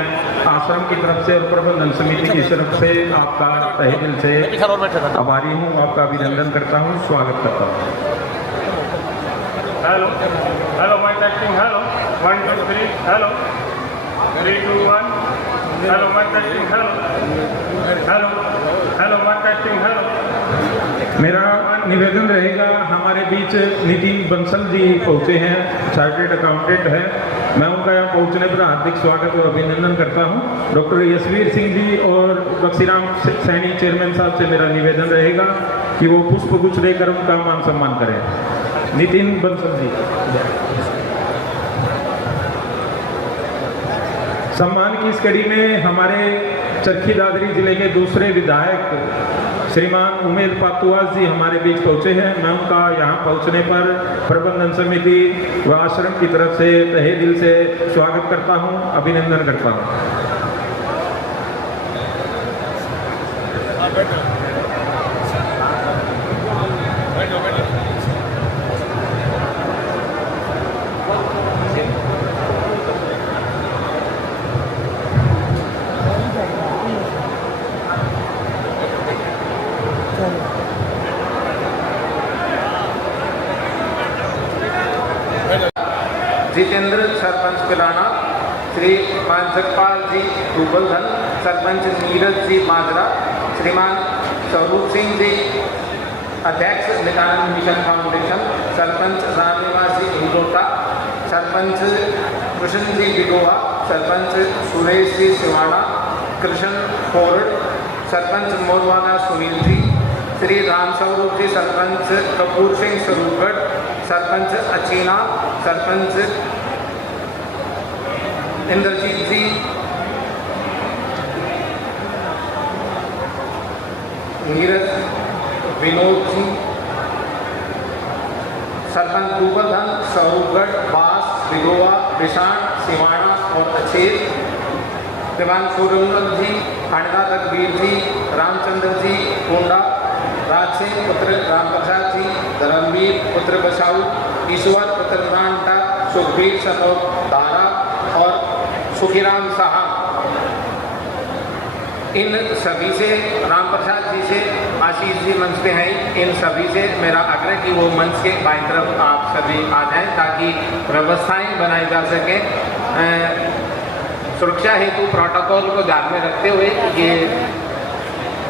आश्रम की तरफ से और प्रबंधन समिति की तरफ से आपका तहे दिल से आभारी हूँ, आपका अभिनंदन करता हूँ, स्वागत करता हूँ। Hello hello mic testing, hello 1 2 3, hello 3 2 1, hello mic testing, hello hello hello mic testing, hello. मेरा निवेदन रहेगा, हमारे बीच नितिन बंसल जी पहुँचे हैं, चार्टेड अकाउंटेंट है, मैं उनका यहाँ पहुँचने पर हार्दिक स्वागत और अभिनंदन करता हूँ। डॉक्टर यशवीर सिंह जी और बक्सीराम सैनी चेयरमैन साहब से मेरा निवेदन रहेगा कि वो पुष्प गुच्छ देकर उनका मान सम्मान करें। नितिन बंसल जी। सम्मान की इस कड़ी में हमारे चरखी दादरी जिले के दूसरे विधायक श्रीमान उमेद पातुआस जी हमारे बीच पहुँचे हैं। मैं उनका यहाँ पहुँचने पर प्रबंधन समिति व आश्रम की तरफ से तहे दिल से स्वागत करता हूँ, अभिनंदन करता हूँ। जितेंद्र सरपंच पिलाना, श्री जगपाल जी रूबलधन, सरपंच नीरज जी माजरा, श्रीमान स्वरूप सिंह जी अध्यक्ष नित्यानंद मिशन फाउंडेशन, सरपंच रामनिवासी हिंदोटा, सरपंच कृष्ण जी बिगोहा, सरपंच सुरेश जी सिवाड़ा, कृष्ण फोरड, सरपंच मोरवाना सुनील जी, श्री राम स्वरूप जी सरपंच कपूर सिंह स्वरूपगढ़, सरपंच अचीना, सरपंच इंद्रजीत जी, नीरज विनोद जी, सरपंच रूपधन स्वरूपगढ़, बास, बिगोवा, बिशान, सिवाना और अछेर, श्रीमान सूरमल जी, खंडा तकबीर जी, रामचंद्र जी कोंडा, राज सिंह पुत्र राम प्रसाद जी, धर्मवीर पुत्र बसाऊ, ईश्वर पुत्र नानटा, सुखबीर सनोक दारा और सुखीराम साहा। इन सभी से, राम प्रसाद जी से, आशीष जी मंच पे हैं, इन सभी से मेरा आग्रह कि वो मंच के बाईं तरफ आप सभी आ जाएं ताकि व्यवस्थाएं बनाई जा सके। सुरक्षा हेतु प्रोटोकॉल को ध्यान में रखते हुए ये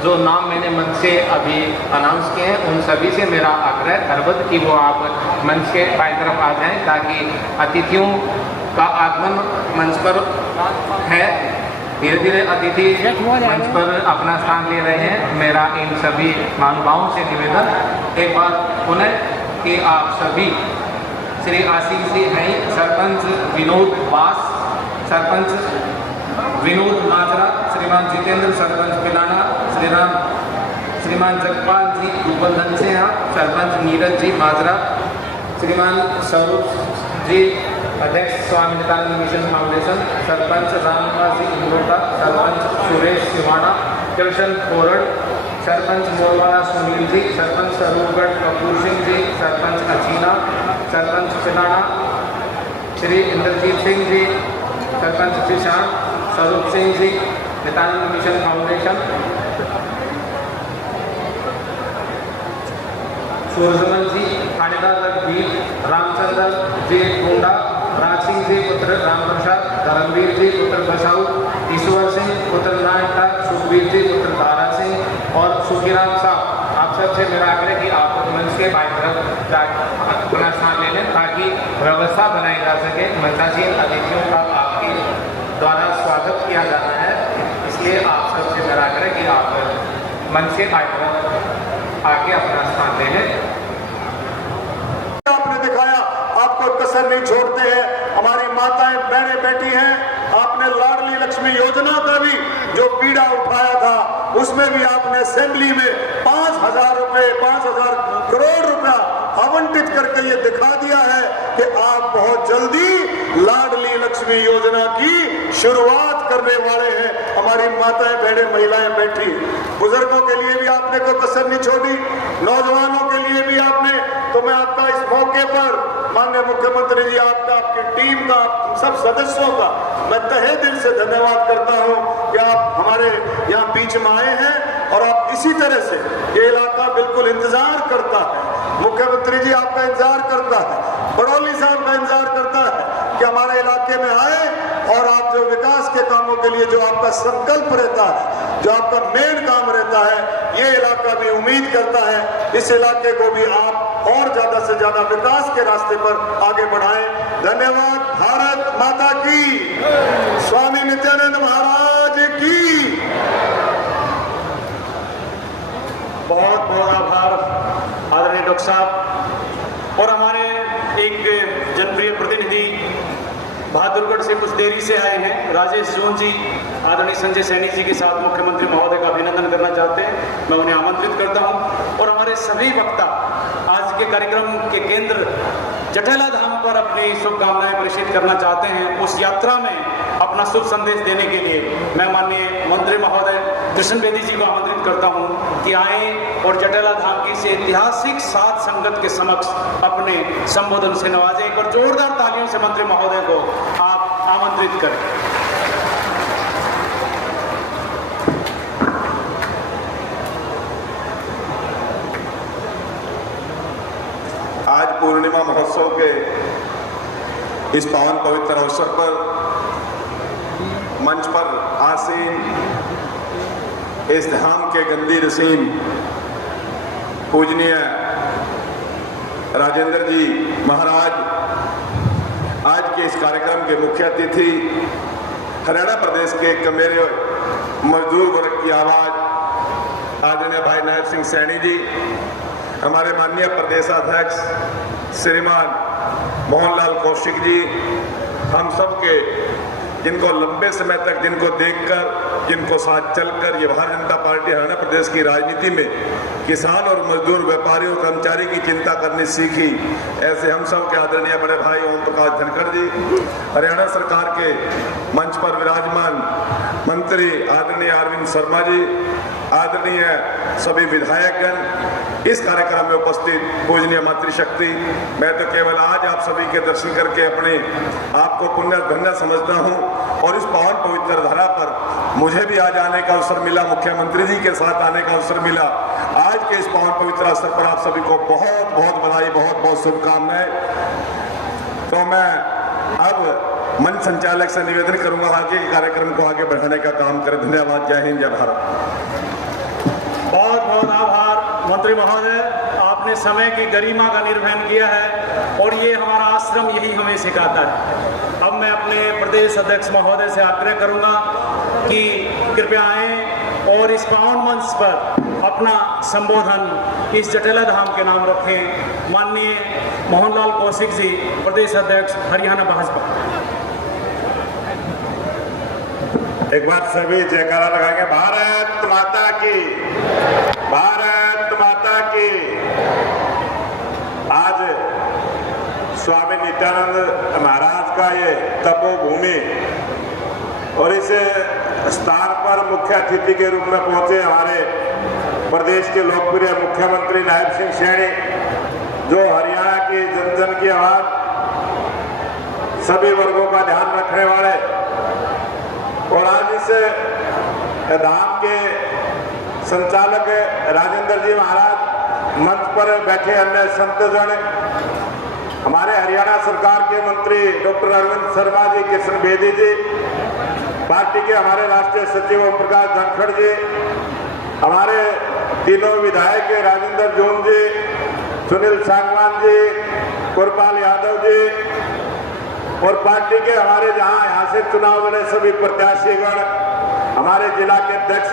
जो नाम मैंने मंच से अभी अनाउंस किए हैं उन सभी से मेरा आग्रह हरबत कि वो आप मंच के बाईं तरफ आ जाएं ताकि अतिथियों का आगमन मंच पर है। धीरे धीरे अतिथि मंच पर अपना स्थान ले रहे हैं। मेरा इन सभी महानुभावों से निवेदन एक बार पुनः कि आप सभी श्री आशीष जी हैं, सरपंच विनोद बास, सरपंच विनोद माजरा, श्रीमान जितेंद्र सरपंच पिलाना, श्रीमान जगपाल जी रूपलधन से यहाँ, सरपंच नीरज जी माजरा, श्रीमान स्वरूप जी अध्यक्ष स्वामी नित्यानंद मिशन फाउंडेशन, सरपंच रामनिवास जी इंदौटा, सरपंच सुरेश सिवाना, कृष्ण कोरड़, सरपंच मोरवाला सुनील जी, सरपंच स्वरूपगढ़ कपूर सिंह जी, सरपंच अचीना, सरपंच पिलाना श्री इंद्रजीत सिंह जी, सरपंच किसान स्वरूप सिंह जी, नित्यानंद मिशन फाउंडेशन, सूरजमल जी, खानेदार तकबीर, रामचंद्र जी कोंडा, राज सिंह जी पुत्र राम प्रसाद, धर्मवीर जी पुत्र बसाऊ, ईश्वर सिंह पुत्र नायका, सुखबीर जी पुत्र दारा सिंह और सुखीराम साहब। आप सबसे मेरा आग्रह कि आप मंच के बाईं तरफ अपना स्थान ले लें ताकि व्यवस्था बनाई जा सके। मंचासीन अतिथियों का आपके द्वारा स्वागत किया जाना है, इसलिए आप सबसे मेरा आग्रह कि आप मंच के बाईं तरफ आके अपना स्थान ले लें। आपने दिखाया, आपको कसर नहीं छोड़ते हैं। हमारी माताएं बहनें बैठी हैं, आपने लाडली लक्ष्मी योजना का भी जो पीड़ा उठाया था उसमें भी आपने असेंबली में 5,000 रुपए 5,000 करोड़ रुपया आवंटित करके ये दिखा दिया है कि आप बहुत जल्दी लाडली लक्ष्मी योजना की शुरुआत करने वाले हैं। हमारी माताएं बहनें महिलाएं बैठी, बुजुर्गों के लिए भी आपने कोई कसर नहीं छोड़ी, नौजवानों के लिए भी आपने। तो मैं आपका इस मौके पर माननीय मुख्यमंत्री जी, आपका, आपकी टीम का, सब सदस्यों का मैं तहे दिल से धन्यवाद करता हूं कि आप हमारे यहाँ बीच में आए हैं और आप इसी तरह से, ये इलाका बिल्कुल इंतजार करता है, मुख्यमंत्री जी आपका इंतजार करता है, बड़ौली साहब का इंतजार करता है कि हमारे इलाके में आए और आप जो विकास के कामों के लिए जो आपका संकल्प रहता है, जो आपका मेन काम रहता है, ये इलाका भी उम्मीद करता है इस इलाके को भी आप और ज्यादा से ज्यादा विकास के रास्ते पर आगे बढ़ाएं। धन्यवाद। भारत माता की, स्वामी नित्यानंद महाराज की बहुत बहुत आभार आदरणीय डॉक्टर साहब। और हमारे एक जनप्रिय प्रतिनिधि बहादुरगढ़ से कुछ देरी से आए हैं, राजेश जोन जी, आदरणीय संजय सैनी जी के साथ मुख्यमंत्री महोदय का अभिनंदन करना चाहते हैं। मैं उन्हें आमंत्रित करता हूं। और हमारे सभी वक्ता आज के कार्यक्रम के केंद्र जटेला धाम पर अपनी शुभकामनाएं प्रेषित करना चाहते हैं। उस यात्रा में अपना शुभ संदेश देने के लिए मैं माननीय मंत्री महोदय कृष्ण बेदी जी को आमंत्रित करता हूं कि आए और जटेला धाम की इस ऐतिहासिक साध संगत के समक्ष अपने संबोधन से नवाजें। एक और जोरदार तालियों से मंत्री महोदय को आप आमंत्रित करें। आज पूर्णिमा महोत्सव के इस पावन पवित्र अवसर पर मंच पर आसीन इस धाम के गंदी रसीम पूजनीय राजेंद्र जी महाराज, आज के इस कार्यक्रम के मुख्य अतिथि, हरियाणा प्रदेश के कमेरे मजदूर वर्ग की आवाज, आदरणीय भाई नायब सिंह सैनी जी, हमारे माननीय प्रदेशाध्यक्ष श्रीमान मोहनलाल कौशिक जी, हम सब के जिनको लंबे समय तक जिनको देखकर जिनको साथ चलकर ये भारतीय जनता पार्टी हरियाणा प्रदेश की राजनीति में किसान और मजदूर, व्यापारी और कर्मचारी की चिंता करनी सीखी, ऐसे हम सब के आदरणीय बड़े भाई ओम प्रकाश धनखड़ जी, हरियाणा सरकार के मंच पर विराजमान मंत्री आदरणीय अरविंद शर्मा जी, आदरणीय सभी विधायकगण, इस कार्यक्रम में उपस्थित पूजनीय मातृशक्ति, मैं तो केवल आज आप सभी के दर्शन करके अपने आप को पुण्य धन्य समझता हूं और इस पावन पवित्र धरा पर मुझे भी आज आने का अवसर मिला, मुख्यमंत्री जी के साथ आने का अवसर मिला। आज के इस पावन पवित्र अवसर पर आप सभी को बहुत बहुत बधाई, बहुत बहुत शुभकामनाएं। तो मैं अब मंच संचालक से निवेदन करूंगा आगे के कार्यक्रम को आगे बढ़ाने का काम करें। धन्यवाद। जय हिंद, जय भारत। बहुत बहुत आभार मंत्री महोदय, आपने समय की गरिमा का निर्वहन किया है और ये हमारा आश्रम यही हमें सिखाता है। अब मैं अपने प्रदेश अध्यक्ष महोदय से आग्रह करूंगा कि कृपया आएं और इस पावन मंच पर अपना संबोधन इस जटेला धाम के नाम रखें। माननीय मोहनलाल कौशिक जी, प्रदेश अध्यक्ष हरियाणा भाजपा। एक बार सभी जयकारा लगाएंगे। भारत माता की, भारत माता की। आज स्वामी नित्यानंद महाराज का ये तपोभूमि और इस स्थान पर मुख्य अतिथि के रूप में पहुंचे हमारे प्रदेश के लोकप्रिय मुख्यमंत्री नायब सिंह सैनी, जो हरियाणा की जन जन की आवाज, सभी वर्गों का ध्यान रखने वाले, और आज इस धाम के संचालक राजेंद्र जी महाराज, मंच पर बैठे अन्य संतजन, हमारे हरियाणा सरकार के मंत्री डॉक्टर अरविंद शर्मा जी, किशन बेदी जी, पार्टी के हमारे राष्ट्रीय सचिव ओम प्रकाश धनखड़ जी, हमारे तीनों विधायक राजेंद्र जोन जी, सुनील सांगवान जी, कुरपाल यादव जी, और पार्टी के हमारे यहाँ से चुनाव लड़े सभी प्रत्याशीगण, हमारे जिला के अध्यक्ष,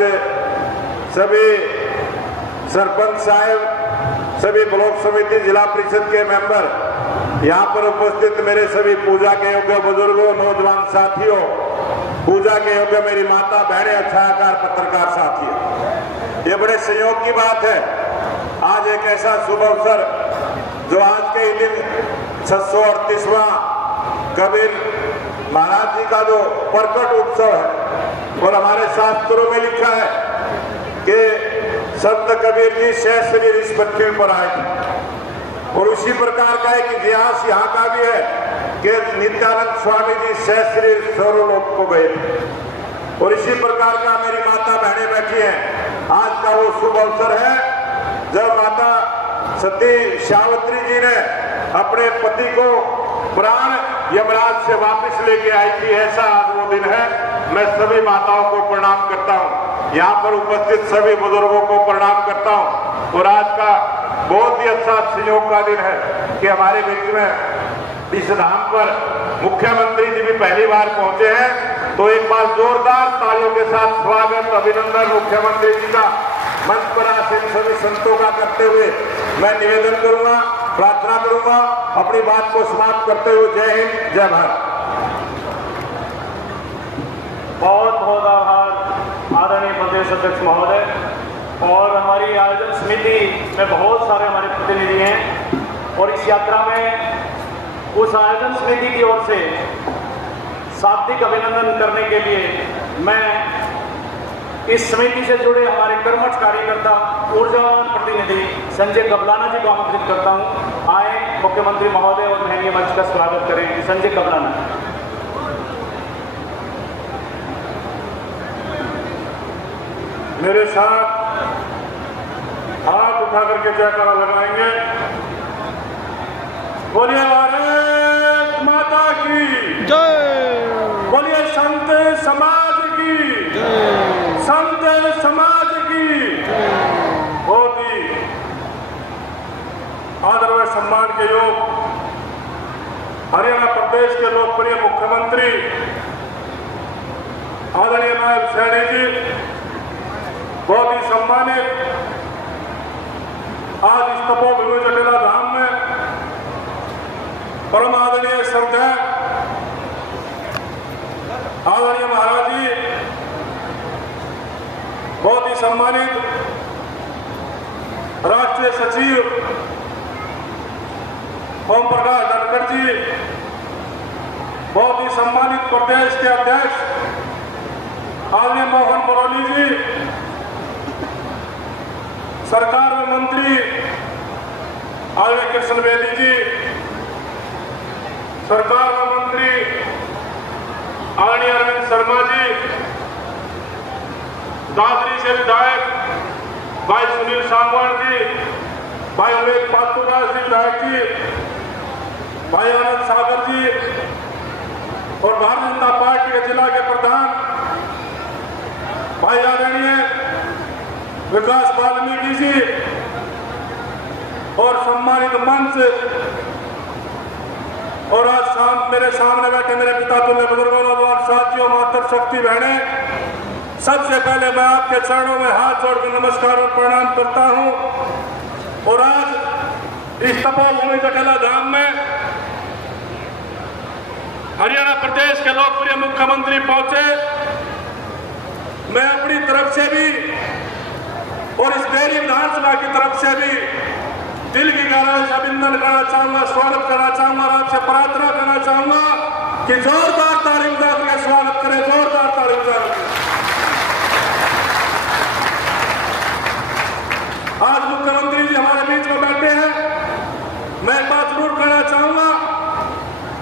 सभी सरपंच साहब, सभी ब्लॉक समिति, जिला परिषद के मेंबर, यहाँ पर उपस्थित मेरे सभी पूजा के योग्य बुजुर्गों, नौजवान साथियों, पूजा के योग्य मेरी माता बहनें, छायाकार पत्रकार साथियों, ये बड़े संयोग की बात है। आज एक ऐसा शुभ अवसर जो आज के ही दिन 638वां कबीर महाराज जी का जो प्रकट उत्सव है, और हमारे शास्त्रों में लिखा है कि संत कबीर जी शेष शरीर इस पृथ्वी पर आए थे, और उसी प्रकार का एक इतिहास यहाँ का भी है कि नित्यानंद स्वामी जी शेष शरीर स्वर्गलोक को गए थे, और इसी प्रकार का मेरी माता बहनें बैठी हैं। आज का वो शुभ अवसर है जब माता सती सावित्री जी ने अपने पति को प्राण यमराज से वापस लेके आई थी, ऐसा आज वो दिन है। मैं सभी माताओं को प्रणाम करता हूँ, यहाँ पर उपस्थित सभी बुजुर्गों को प्रणाम करता हूँ, और आज का बहुत ही अच्छा संयोग का दिन है कि हमारे बीच में इस धाम पर मुख्यमंत्री जी भी पहली बार पहुंचे हैं। तो एक बार जोरदार तालियों के साथ स्वागत, अभिनंदन मुख्यमंत्री जी का मंच पर आसीन सभी संतों का करते हुए मैं निवेदन करूंगा, प्रार्थना करूंगा, अपनी बात को समाप्त करते हुए जय हिंद, जय भारत। बहुत बहुत आभार आदरणीय प्रदेश अध्यक्ष महोदय, और हमारी आयोजन समिति में बहुत सारे हमारे प्रतिनिधि हैं, और इस यात्रा में उस आयोजन समिति की ओर से शाब्दिक अभिनंदन करने के लिए मैं इस समिति से जुड़े हमारे कर्मठ कार्यकर्ता, ऊर्जावान प्रतिनिधि संजय कबलाना जी को आमंत्रित करता हूं। आए मुख्यमंत्री महोदय और महनीय मंच का स्वागत करें। संजय कबलाना। मेरे साथ हाथ उठा करके जयकारा लगाएंगे। बोलिए भारत माता की जय, बोलिए संत समाज की जय, संत समाज की। बहुत ही आदर व सम्मान के योग हरियाणा प्रदेश के लोकप्रिय मुख्यमंत्री आदरणीय नायब सैनी जी, बहुत ही सम्मानित आज इस तपोभूमि जटेला धाम में परम आदरणीय श्रद्धेय आदरणीय महाराज जी, बहुत ही सम्मानित राष्ट्रीय सचिव ओम प्रकाश धनखड़ जी, बहुत ही सम्मानित प्रदेश के अध्यक्ष आदरणीय मोहन बरौली जी, सरकार में मंत्री आदरणीय कृष्ण बेदी जी, सरकार में मंत्री आदरणीय अरविंद शर्मा जी, दादरी से विधायक भाई सुनील सांगवान जी, भाई अमित पात्रोदास जी विधायक जी, भाई आनंद सागर जी और भारतीय जनता पार्टी के जिला के प्रधान भाई आदरणीय विकास वाल्मीकि जी और सम्मानित मंच और आज मेरे सामने बैठे मेरे पिता तुल्य बुजुर्गों, नौजवान साथियों, मातृ शक्ति बहने, सबसे पहले मैं आपके चरणों में हाथ जोड़कर नमस्कार और प्रणाम करता हूं। और आज इस तपोभूमि जटेला धाम में हरियाणा प्रदेश के लोकप्रिय मुख्यमंत्री पहुंचे। मैं अपनी तरफ से भी और इस देरी विधानसभा की तरफ से भी दिल की गहराई से अभिनंदन करना चाहूंगा, स्वागत करना चाहूंगा और आपसे प्रार्थना करना चाहूंगा कि जोरदार तालियों से स्वागत करें, जोरदार तालियों से। आज मुख्यमंत्री जी हमारे बीच में बैठे हैं। मैं एक बात जरूर कहना चाहूंगा,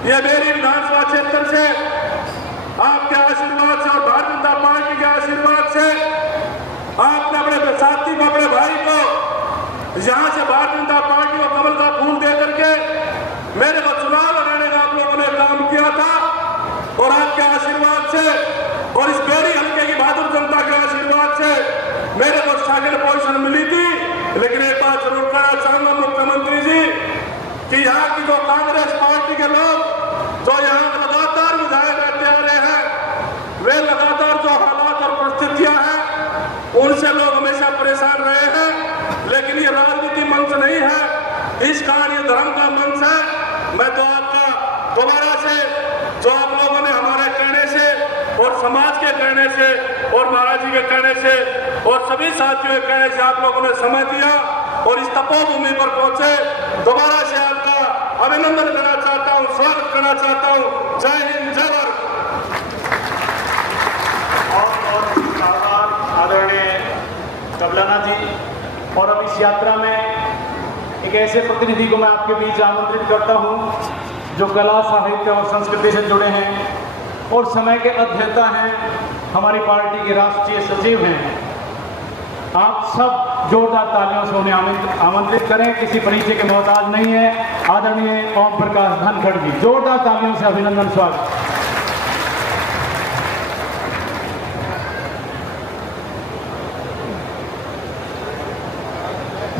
यह बेरी विधानसभा क्षेत्र से आपके आशीर्वाद से और भारतीय जनता पार्टी के आशीर्वाद से आपने अपने साथी को, अपने भाई को यहां से भारतीय जनता पार्टी को कमल का फूल दे करके मेरे को चुनाव लड़ाने का आप लोगों ने काम किया था। और आपके आशीर्वाद से और इस बेरी हल्के की बहादुर जनता के आशीर्वाद से मेरे को सेकंड पोजीशन मिली थी। लेकिन एक बात जरूर कहना चाहूंगा मुख्यमंत्री जी कि यहाँ की जो कांग्रेस पार्टी के लोग जो यहाँ लगातार विधायक रहते आ रहे हैं, वे लगातार जो हालात और परिस्थितियां हैं उनसे लोग हमेशा परेशान रहे हैं। लेकिन ये राजनीति मंच नहीं है, इस कारण ये धर्म का मंच है। मैं तो आपका दोबारा से जो आप लोगों ने हमारे कहने से और समाज के कहने से और महाराज जी के कहने से और सभी साथियों के कहने से आप लोगों ने समय दिया और इस तपोभूमि पर पहुंचे। दोबारा से आपका अभिनंदन करना चाहता हूं, स्वागत करना चाहता हूं। जय हिंद, जय भारत। और आदरणीय कबलाना जी, और अब इस यात्रा में एक ऐसे प्रतिनिधि को मैं आपके बीच आमंत्रित करता हूं जो कला, साहित्य और संस्कृति से जुड़े हैं और समय के अध्येता हैं, हमारी पार्टी के राष्ट्रीय सचिव हैं। आप सब जोरदार तालियों से उन्हें आमंत्रित करें, किसी परिचय के मोहताज नहीं है। आदरणीय ओम प्रकाश धनखड़ जी, जोरदार तालियों से अभिनंदन, स्वागत।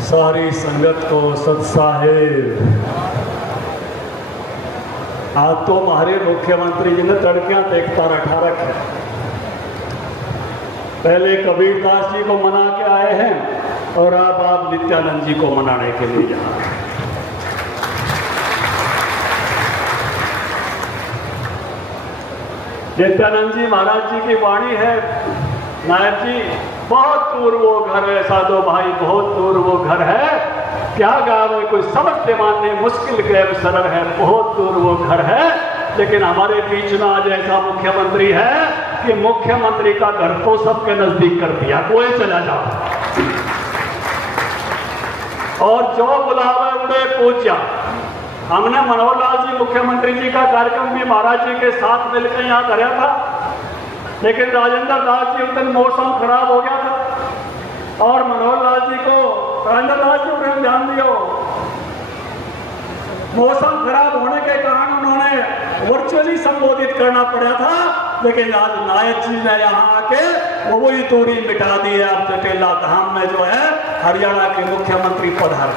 सारी संगत को सत्साहिब। आज तो हमारे मुख्यमंत्री जी ने तड़कियां देखता रखा रखे। पहले कबीरदास जी को मना के आए हैं और अब आप नित्यानंद जी को मनाने के लिए जा रहे हैं। नित्यानंद जी महाराज जी की वाणी है, नायक जी, बहुत दूर वो घर है साधो भाई, बहुत दूर वो घर है, क्या गाँव है कोई समझते मानने मुश्किल गैब सरल है, बहुत दूर वो घर है। लेकिन हमारे बीच में आज ऐसा मुख्यमंत्री है कि मुख्यमंत्री का घर तो सबके नजदीक कर दिया, कोई चला जाओ और जो बुलावे उड़े पूजा। हमने मनोहर लाल जी मुख्यमंत्री जी का कार्यक्रम भी महाराज जी के साथ मिलकर यहाँ कराया था, लेकिन राजेंद्र दास जी उस दिन मौसम खराब हो गया था और मनोहर लाल जी को, राजेंद्र दास जी को ध्यान दियो, मौसम खराब होने के कारण उन्होंने वर्चुअली संबोधित करना पड़ा था। लेकिन आज नायक जी ने यहाँ आके वो वही दूरी मिटा दी है। आप जटेला धाम में जो है हरियाणा के मुख्यमंत्री पधार।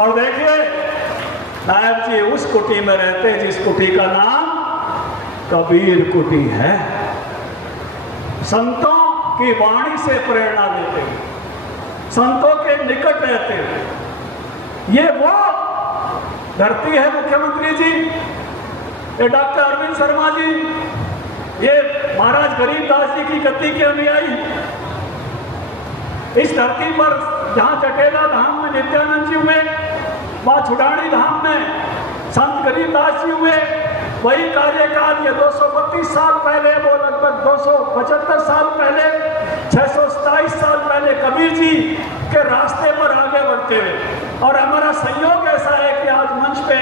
और देखिए नायक जी उस कुटी में रहते जिस कुटी का नाम कबीर कुटी है। संतों की वाणी से प्रेरणा लेते हुए, संतों के निकट रहते हुए, ये वो धरती है मुख्यमंत्री जी, ये डॉक्टर अरविंद शर्मा जी, ये महाराज गरीबदास जी की गति के अनुयायी। इस धरती पर जहाँ चटेला धाम में नित्यानंद जी हुए, वहाँ छुड़ानी धाम में संत गरीबदास जी हुए, वही कार्यकाल ये 232 साल पहले, वो लगभग 275 साल पहले, 627 साल पहले कबीर जी के रास्ते पर आगे बढ़ते हुए। और हमारा संयोग ऐसा है कि आज मंच पे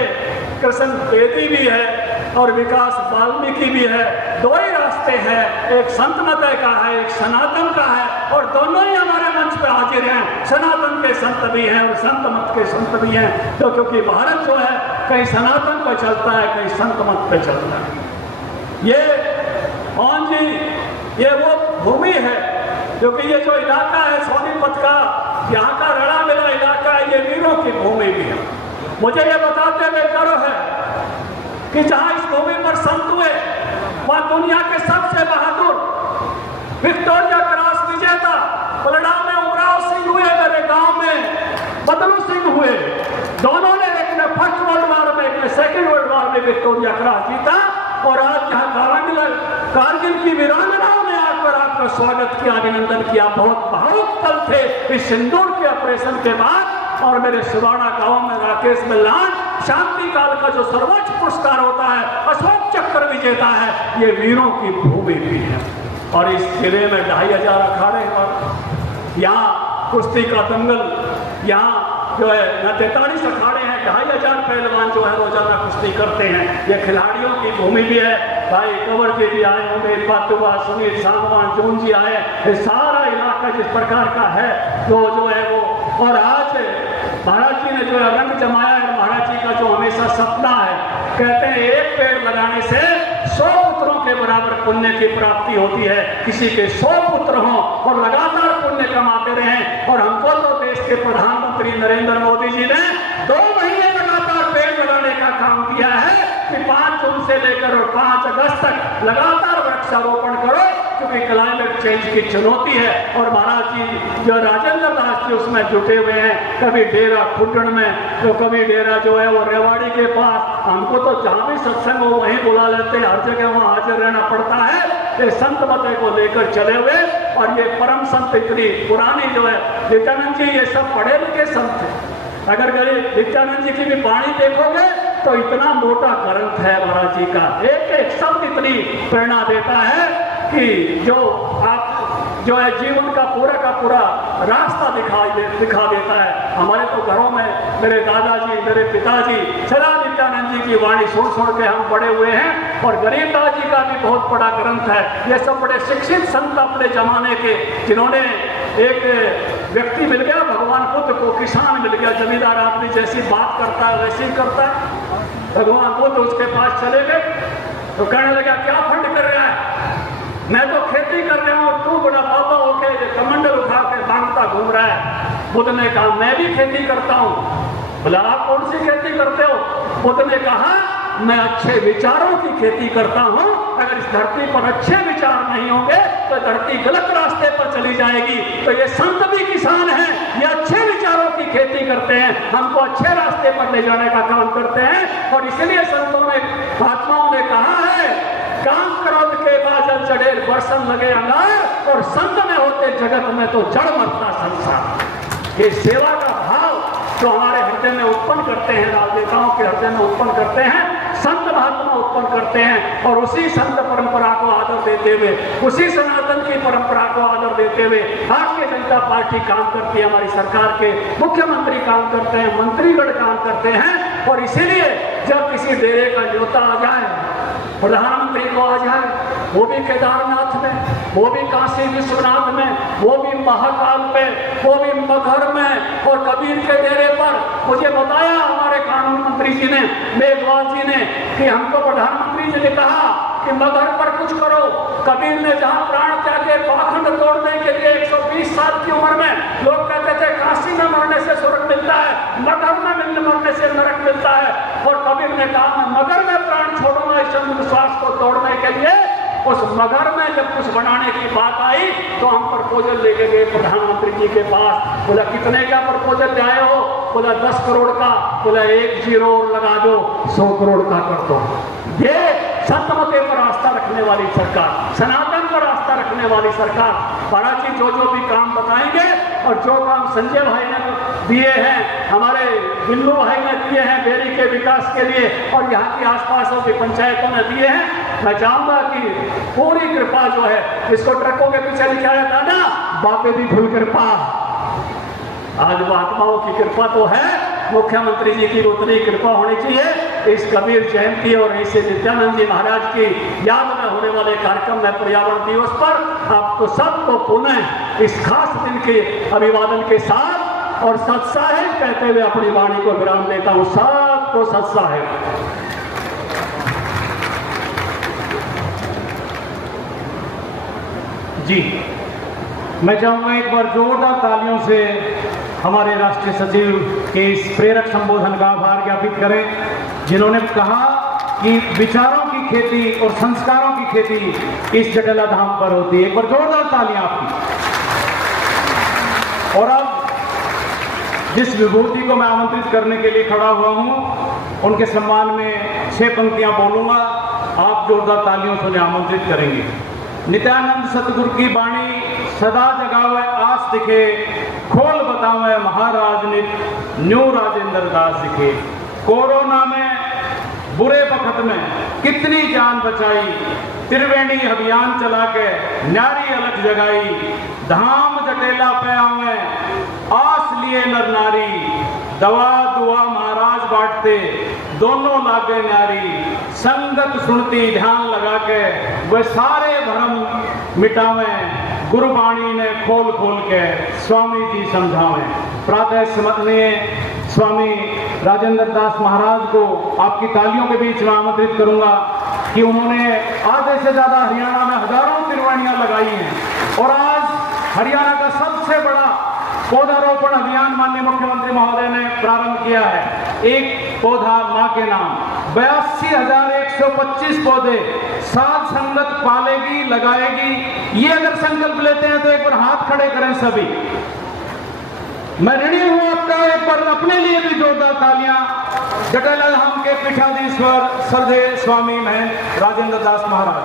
कृष्ण बेदी भी है और विकास वाल्मीकि भी है, दो ही रास्ते हैं, एक संत मत का है, एक सनातन का है, और दोनों ही हमारे मंच पे हाजिर हैं। सनातन के संत भी हैं और संत मत के संत भी हैं, तो क्योंकि भारत जो है कहीं सनातन पे चलता है, कहीं संत मत पे चलता है। ये कौन जी, ये वो भूमि है, क्योंकि ये जो इलाका है सोनीपत का, यहाँ का रड़ा मिला इलाका है, ये वीरों की भूमि भी है। मुझे ये बताते हुए गर्व है कि जहाँ इस भूमि पर संत हुए, वहाँ दुनिया के सबसे बहादुर विक्टोरिया क्रॉस विजेता पलड़ाव में उमराव सिंह हुए, मेरे गांव में बदलू सिंह हुए, दोनों ने, एक ने फर्स्ट वर्ल्ड वॉर में, एक ने सेकेंड वर्ल्ड वॉर में विक्टोरिया क्रॉस जीता। और आज जहाँ कारगिल की वीरांगनाओं ने आकर आपका स्वागत किया, अभिनंदन किया, बहुत भावुक पल थे इस सिंदूर के ऑपरेशन के बाद। और मेरे सिवाड़ा गांव में राकेश मिलान शांति काल का जो सर्वोच्च पुरस्कार होता है, अशोक चक्र विजेता है, ये वीरों की भूमि भी है। और इस जिले में 2500 अखाड़े पर, यहाँ कुश्ती का दंगल, यहाँ जो है 43 अखाड़े हैं, 2500 पहलवान जो है रोजाना कुश्ती करते हैं। ये खिलाड़ियों की भूमि भी है। भाई कंवर जी भी आए होंगे, पातुआ, सुनील सांगवान, जून जी आए, ये सारा इलाका जिस प्रकार का है तो जो है वो। और आज महाराज जी ने जो है रंग जमाया है, महाराज जी का जो हमेशा सपना है, कहते हैं एक पेड़ लगाने से 100 पुत्रों के बराबर पुण्य की प्राप्ति होती है। किसी के 100 पुत्र हों और लगातार पुण्य कमाते रहें। और हमको तो देश के प्रधानमंत्री नरेंद्र मोदी जी ने 2 महीने लगातार पेड़ लगाने का काम किया है कि 5 जून से लेकर और 5 अगस्त तक लगातार वृक्षारोपण करो, क्योंकि क्लाइमेट चेंज की चुनौती है। और महाराज जी जो राजेंद्र दास जी उसमें जुटे हुए हैं, कभी डेरा खुडण में तो कभी डेरा जो है वो रेवाड़ी के पास। हमको तो जहाँ भी सत्संग हो वहीं बुला लेते हैं, हर जगह वहाँ हाजिर रहना पड़ता है। ये संत मत को लेकर चले हुए, और ये परम संत इतनी पुरानी जो है, नित्यानंद जी ये सब पढ़े लिखे संत थे। अगर नित्यानंद जी की भी वाणी देखोगे तो इतना मोटा ग्रंथ है महाराज जी का, एक एक शब्द इतनी प्रेरणा देता है कि जो आप जो है जीवन का पूरा रास्ता दिखा देता है। हमारे तो घरों में मेरे दादाजी, मेरे पिताजी सदा नित्यानंद जी की वाणी सुन के हम बड़े हुए हैं। और गरीबदास जी का भी बहुत बड़ा ग्रंथ है। ये सब बड़े शिक्षित संत अपने जमाने के, जिन्होंने, एक व्यक्ति मिल गया भगवान बुद्ध को, किसान मिल गया, जमींदार आदमी जैसी बात करता है वैसे ही करता है। भगवान बुद्ध उसके पास चले गए तो कहने लगा क्या फंड कर रहा है? मैं तो खेती कर रहा हूँ, तू बड़ा बाबा होके कमंडल उठा के मांगता घूम रहा है। बुद्ध ने कहा मैं भी खेती करता हूँ। बोला आप कौन सी खेती करते हो? बुद्ध ने कहा मैं अच्छे विचारों की खेती करता हूँ। अगर इस धरती पर अच्छे विचार नहीं होंगे तो धरती गलत रास्ते पर चली जाएगी। तो ये संत भी किसान हैं, ये अच्छे विचारों की खेती करते हैं, हमको अच्छे रास्ते पर ले जाने का काम करते हैं। और इसलिए संतों ने, महात्माओं ने कहा है, काम क्रोध के बादल चढ़े बरसन लगे अंगार, और संत में होते जगत में तो जड़ मरता संसार। ये सेवा का भाव जो हमारे हृदय में उत्पन्न करते हैं, राजनेताओं के हृदय में उत्पन्न करते हैं, संत महात्मा उत्पन्न करते हैं। और उसी संत परंपरा को आदर देते हुए, उसी सनातन की परंपरा को आदर देते हुए भारतीय जनता पार्टी काम करती है। हमारी सरकार के मुख्यमंत्री काम करते हैं, मंत्रीगण काम करते हैं। और इसीलिए जब किसी डेरे का न्योता आ जाए, प्रधानमंत्री को आ जाए, वो भी केदारनाथ में, वो भी काशी विश्वनाथ में, वो भी महाकाल में, वो भी मगहर में, और कबीर के डेरे पर, मुझे बताया हमारे कानून मंत्री जी ने, मेघवाल जी ने, कि हमको प्रधानमंत्री जी ने कहा कि मगहर पर कुछ करो। कबीर ने जहाँ प्राण त्यागे पाखंड तोड़ने के लिए 120 साल की उम्र में, लोग कहते थे काशी में मरने से स्वर्ग मिलता है, मगहर में मरने से नरक मिलता है। और कबीर ने कहा मैं मगहर में प्राण छोड़ूंगा इस अंधविश्वास को तोड़ने के लिए। उस मगर में जब कुछ बनाने की बात आई तो हम प्रपोजल लेके गए प्रधानमंत्री जी के पास। बोला कितने का प्रपोजल लाए हो? बोला 10 करोड़ का। बोला 1 जीरो लगा दो, 100 करोड़ का कर दो। ये सत्यमते पर आस्था रखने वाली सरकार, सनातन पर आस्था रखने वाली सरकार। महाराज जी जो भी काम बताएंगे और जो काम संजय भाई ने दिए हैं, हमारे बिल्लू भाई ने दिए हैं बेरी के विकास के लिए और यहाँ की आसपासों की पंचायतों ने दिए हैं, मैं चाहूंगा कि पूरी कृपा जो है, इसको ट्रकों के पीछे लिखा जाता ना, बापे भी फुल कृपा। आज महात्माओं की कृपा तो है, मुख्यमंत्री जी की उतनी कृपा होनी चाहिए। इस कबीर जयंती और ऐसे नित्यानंद जी महाराज की याद में होने वाले कार्यक्रम में पर्यावरण दिवस पर आपको सबको पुनः इस खास दिन के अभिवादन के साथ और सत्साहिब कहते हुए अपनी वाणी को विराम देता हूँ। सबको सत्साहिब। जी, मैं चाहूँगा एक बार जोरदार तालियों से हमारे राष्ट्रीय सचिव के इस प्रेरक संबोधन का आभार ज्ञापित करें, जिन्होंने कहा कि विचारों की खेती और संस्कारों की खेती इस जटेला धाम पर होती है। एक बार जोरदार तालियां आपकी। और अब जिस विभूति को मैं आमंत्रित करने के लिए खड़ा हुआ हूं, उनके सम्मान में 6 पंक्तियां बोलूंगा, आप जोरदार तालियों से आमंत्रित करेंगे। नित्यानंद सतगुरु की बाणी सदा जगावे आस दिखे, खोल बतावे महाराजनिक न्यू राजेंद्र दास दिखे। कोरोना में बुरे वक्त में कितनी जान बचाई, त्रिवेणी अभियान चला के न्यारी अलग जगाई। धाम जटेला पे आवे आस लिए नर नारी, दवा दुआ महाराज बांटते दोनों लागे न्यारी। संगत सुनती ध्यान लगा के वे सारे भ्रम मिटावे, गुरुवाणी ने खोल खोल के स्वामी जी समझावे। प्रातः स्मरणीय स्वामी राजेंद्र दास महाराज को आपकी तालियों के बीच में आमंत्रित करूंगा कि उन्होंने आधे से ज्यादा हरियाणा में हजारों त्रिवेणियां लगाई हैं और आज हरियाणा का सबसे बड़ा पौधारोपण अभियान माननीय मुख्यमंत्री महोदय ने प्रारंभ किया है। एक पौधा मां के नाम, 82,125 पौधे साथ संगत पालेगी, लगाएगी। ये अगर संकल्प लेते हैं तो एक बार हाथ खड़े करें सभी। मैं ऋणी हूं आपका, एक बार अपने लिए भी जोरदार तालियां। जटेला धाम के पीठाधीश्वर श्रद्धेय स्वामी महेंद्र राजेंद्र दास महाराज।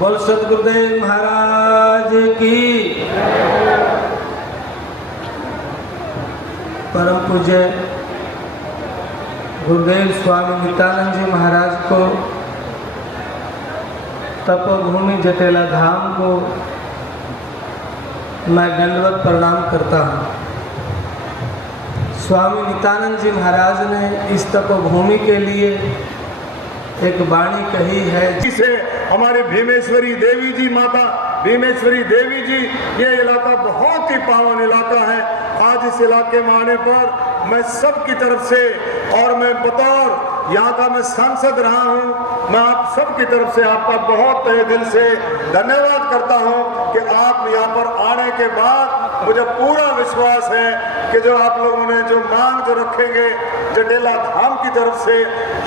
बोल सतगुरुदेव महाराज की। परम पूज्य गुरुदेव स्वामी नित्यानंद जी महाराज को, तपोभूमि जटेला धाम को मैं दंडवत प्रणाम करता हूँ। स्वामी नित्यानंद जी महाराज ने इस तपोभूमि के लिए एक वाणी कही है, जिसे हमारे भीमेश्वरी देवी जी, माता भीमेश्वरी देवी जी, ये इलाका बहुत ही पावन इलाका है। आज इस इलाके में आने पर मैं सबकी तरफ से, और मैं बतौर यहाँ का मैं सांसद रहा हूँ, मैं आप सबकी तरफ से आपका बहुत तहे दिल से धन्यवाद करता हूँ कि आप यहाँ पर आने के बाद मुझे पूरा विश्वास है कि जो आप लोगों ने जो मांग जो रखेंगे जटेला धाम की तरफ से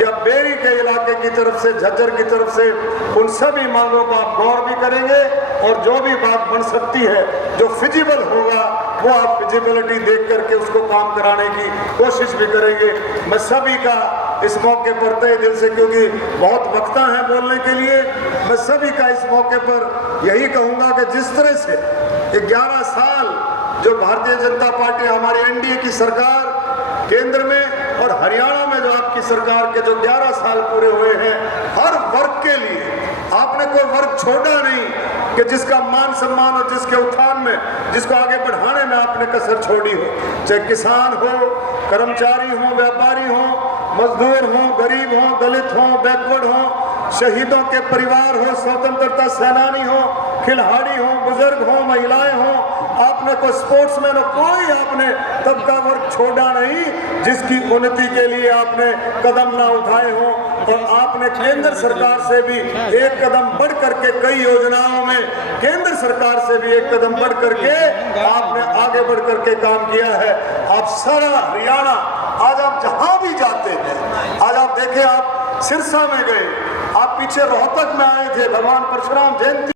या बेरी के इलाके की तरफ से, झज्जर की तरफ से, उन सभी मांगों को आप गौर भी करेंगे और जो भी बात बन सकती है, जो फिजिबल होगा, वो आप फिजिबिलिटी देख करके उसको काम कराने की कोशिश भी करेंगे। मैं सभी का इस मौके पर तहे दिल से, क्योंकि बहुत वक्ता हैं बोलने के लिए, मैं सभी का इस मौके पर यही कहूँगा कि जिस तरह से 11 साल जो भारतीय जनता पार्टी, हमारी एनडीए की सरकार केंद्र में और हरियाणा में जो आपकी सरकार के जो 11 साल पूरे हुए हैं, हर वर्ग के लिए आपने कोई वर्ग छोड़ा नहीं कि जिसका मान सम्मान और जिसके उत्थान में, जिसको आगे बढ़ाने में आपने कसर छोड़ी हो। चाहे किसान हो, कर्मचारी हो, व्यापारी हो, मजदूर हो, गरीब हो, दलित हो, बैकवर्ड हो, शहीदों के परिवार हो, स्वतंत्रता सेनानी हो, खिलाड़ी हो, बुजुर्ग हो, महिलाएं हो, आपने कोई स्पोर्ट्समैन हो, कोई आपने तबका वर्ग छोड़ा नहीं जिसकी उन्नति के लिए आपने कदम ना उठाए हो। और आपने केंद्र सरकार से भी एक कदम बढ़ करके, कई योजनाओं में केंद्र सरकार से भी एक कदम बढ़ करके आपने आगे बढ़ करके काम किया है। आप सारा हरियाणा आज आप जहाँ भी जाते हैं, आज आप देखें, आप सिरसा में गए, आप पीछे रोहतक में आए थे, भगवान परशुराम जयंती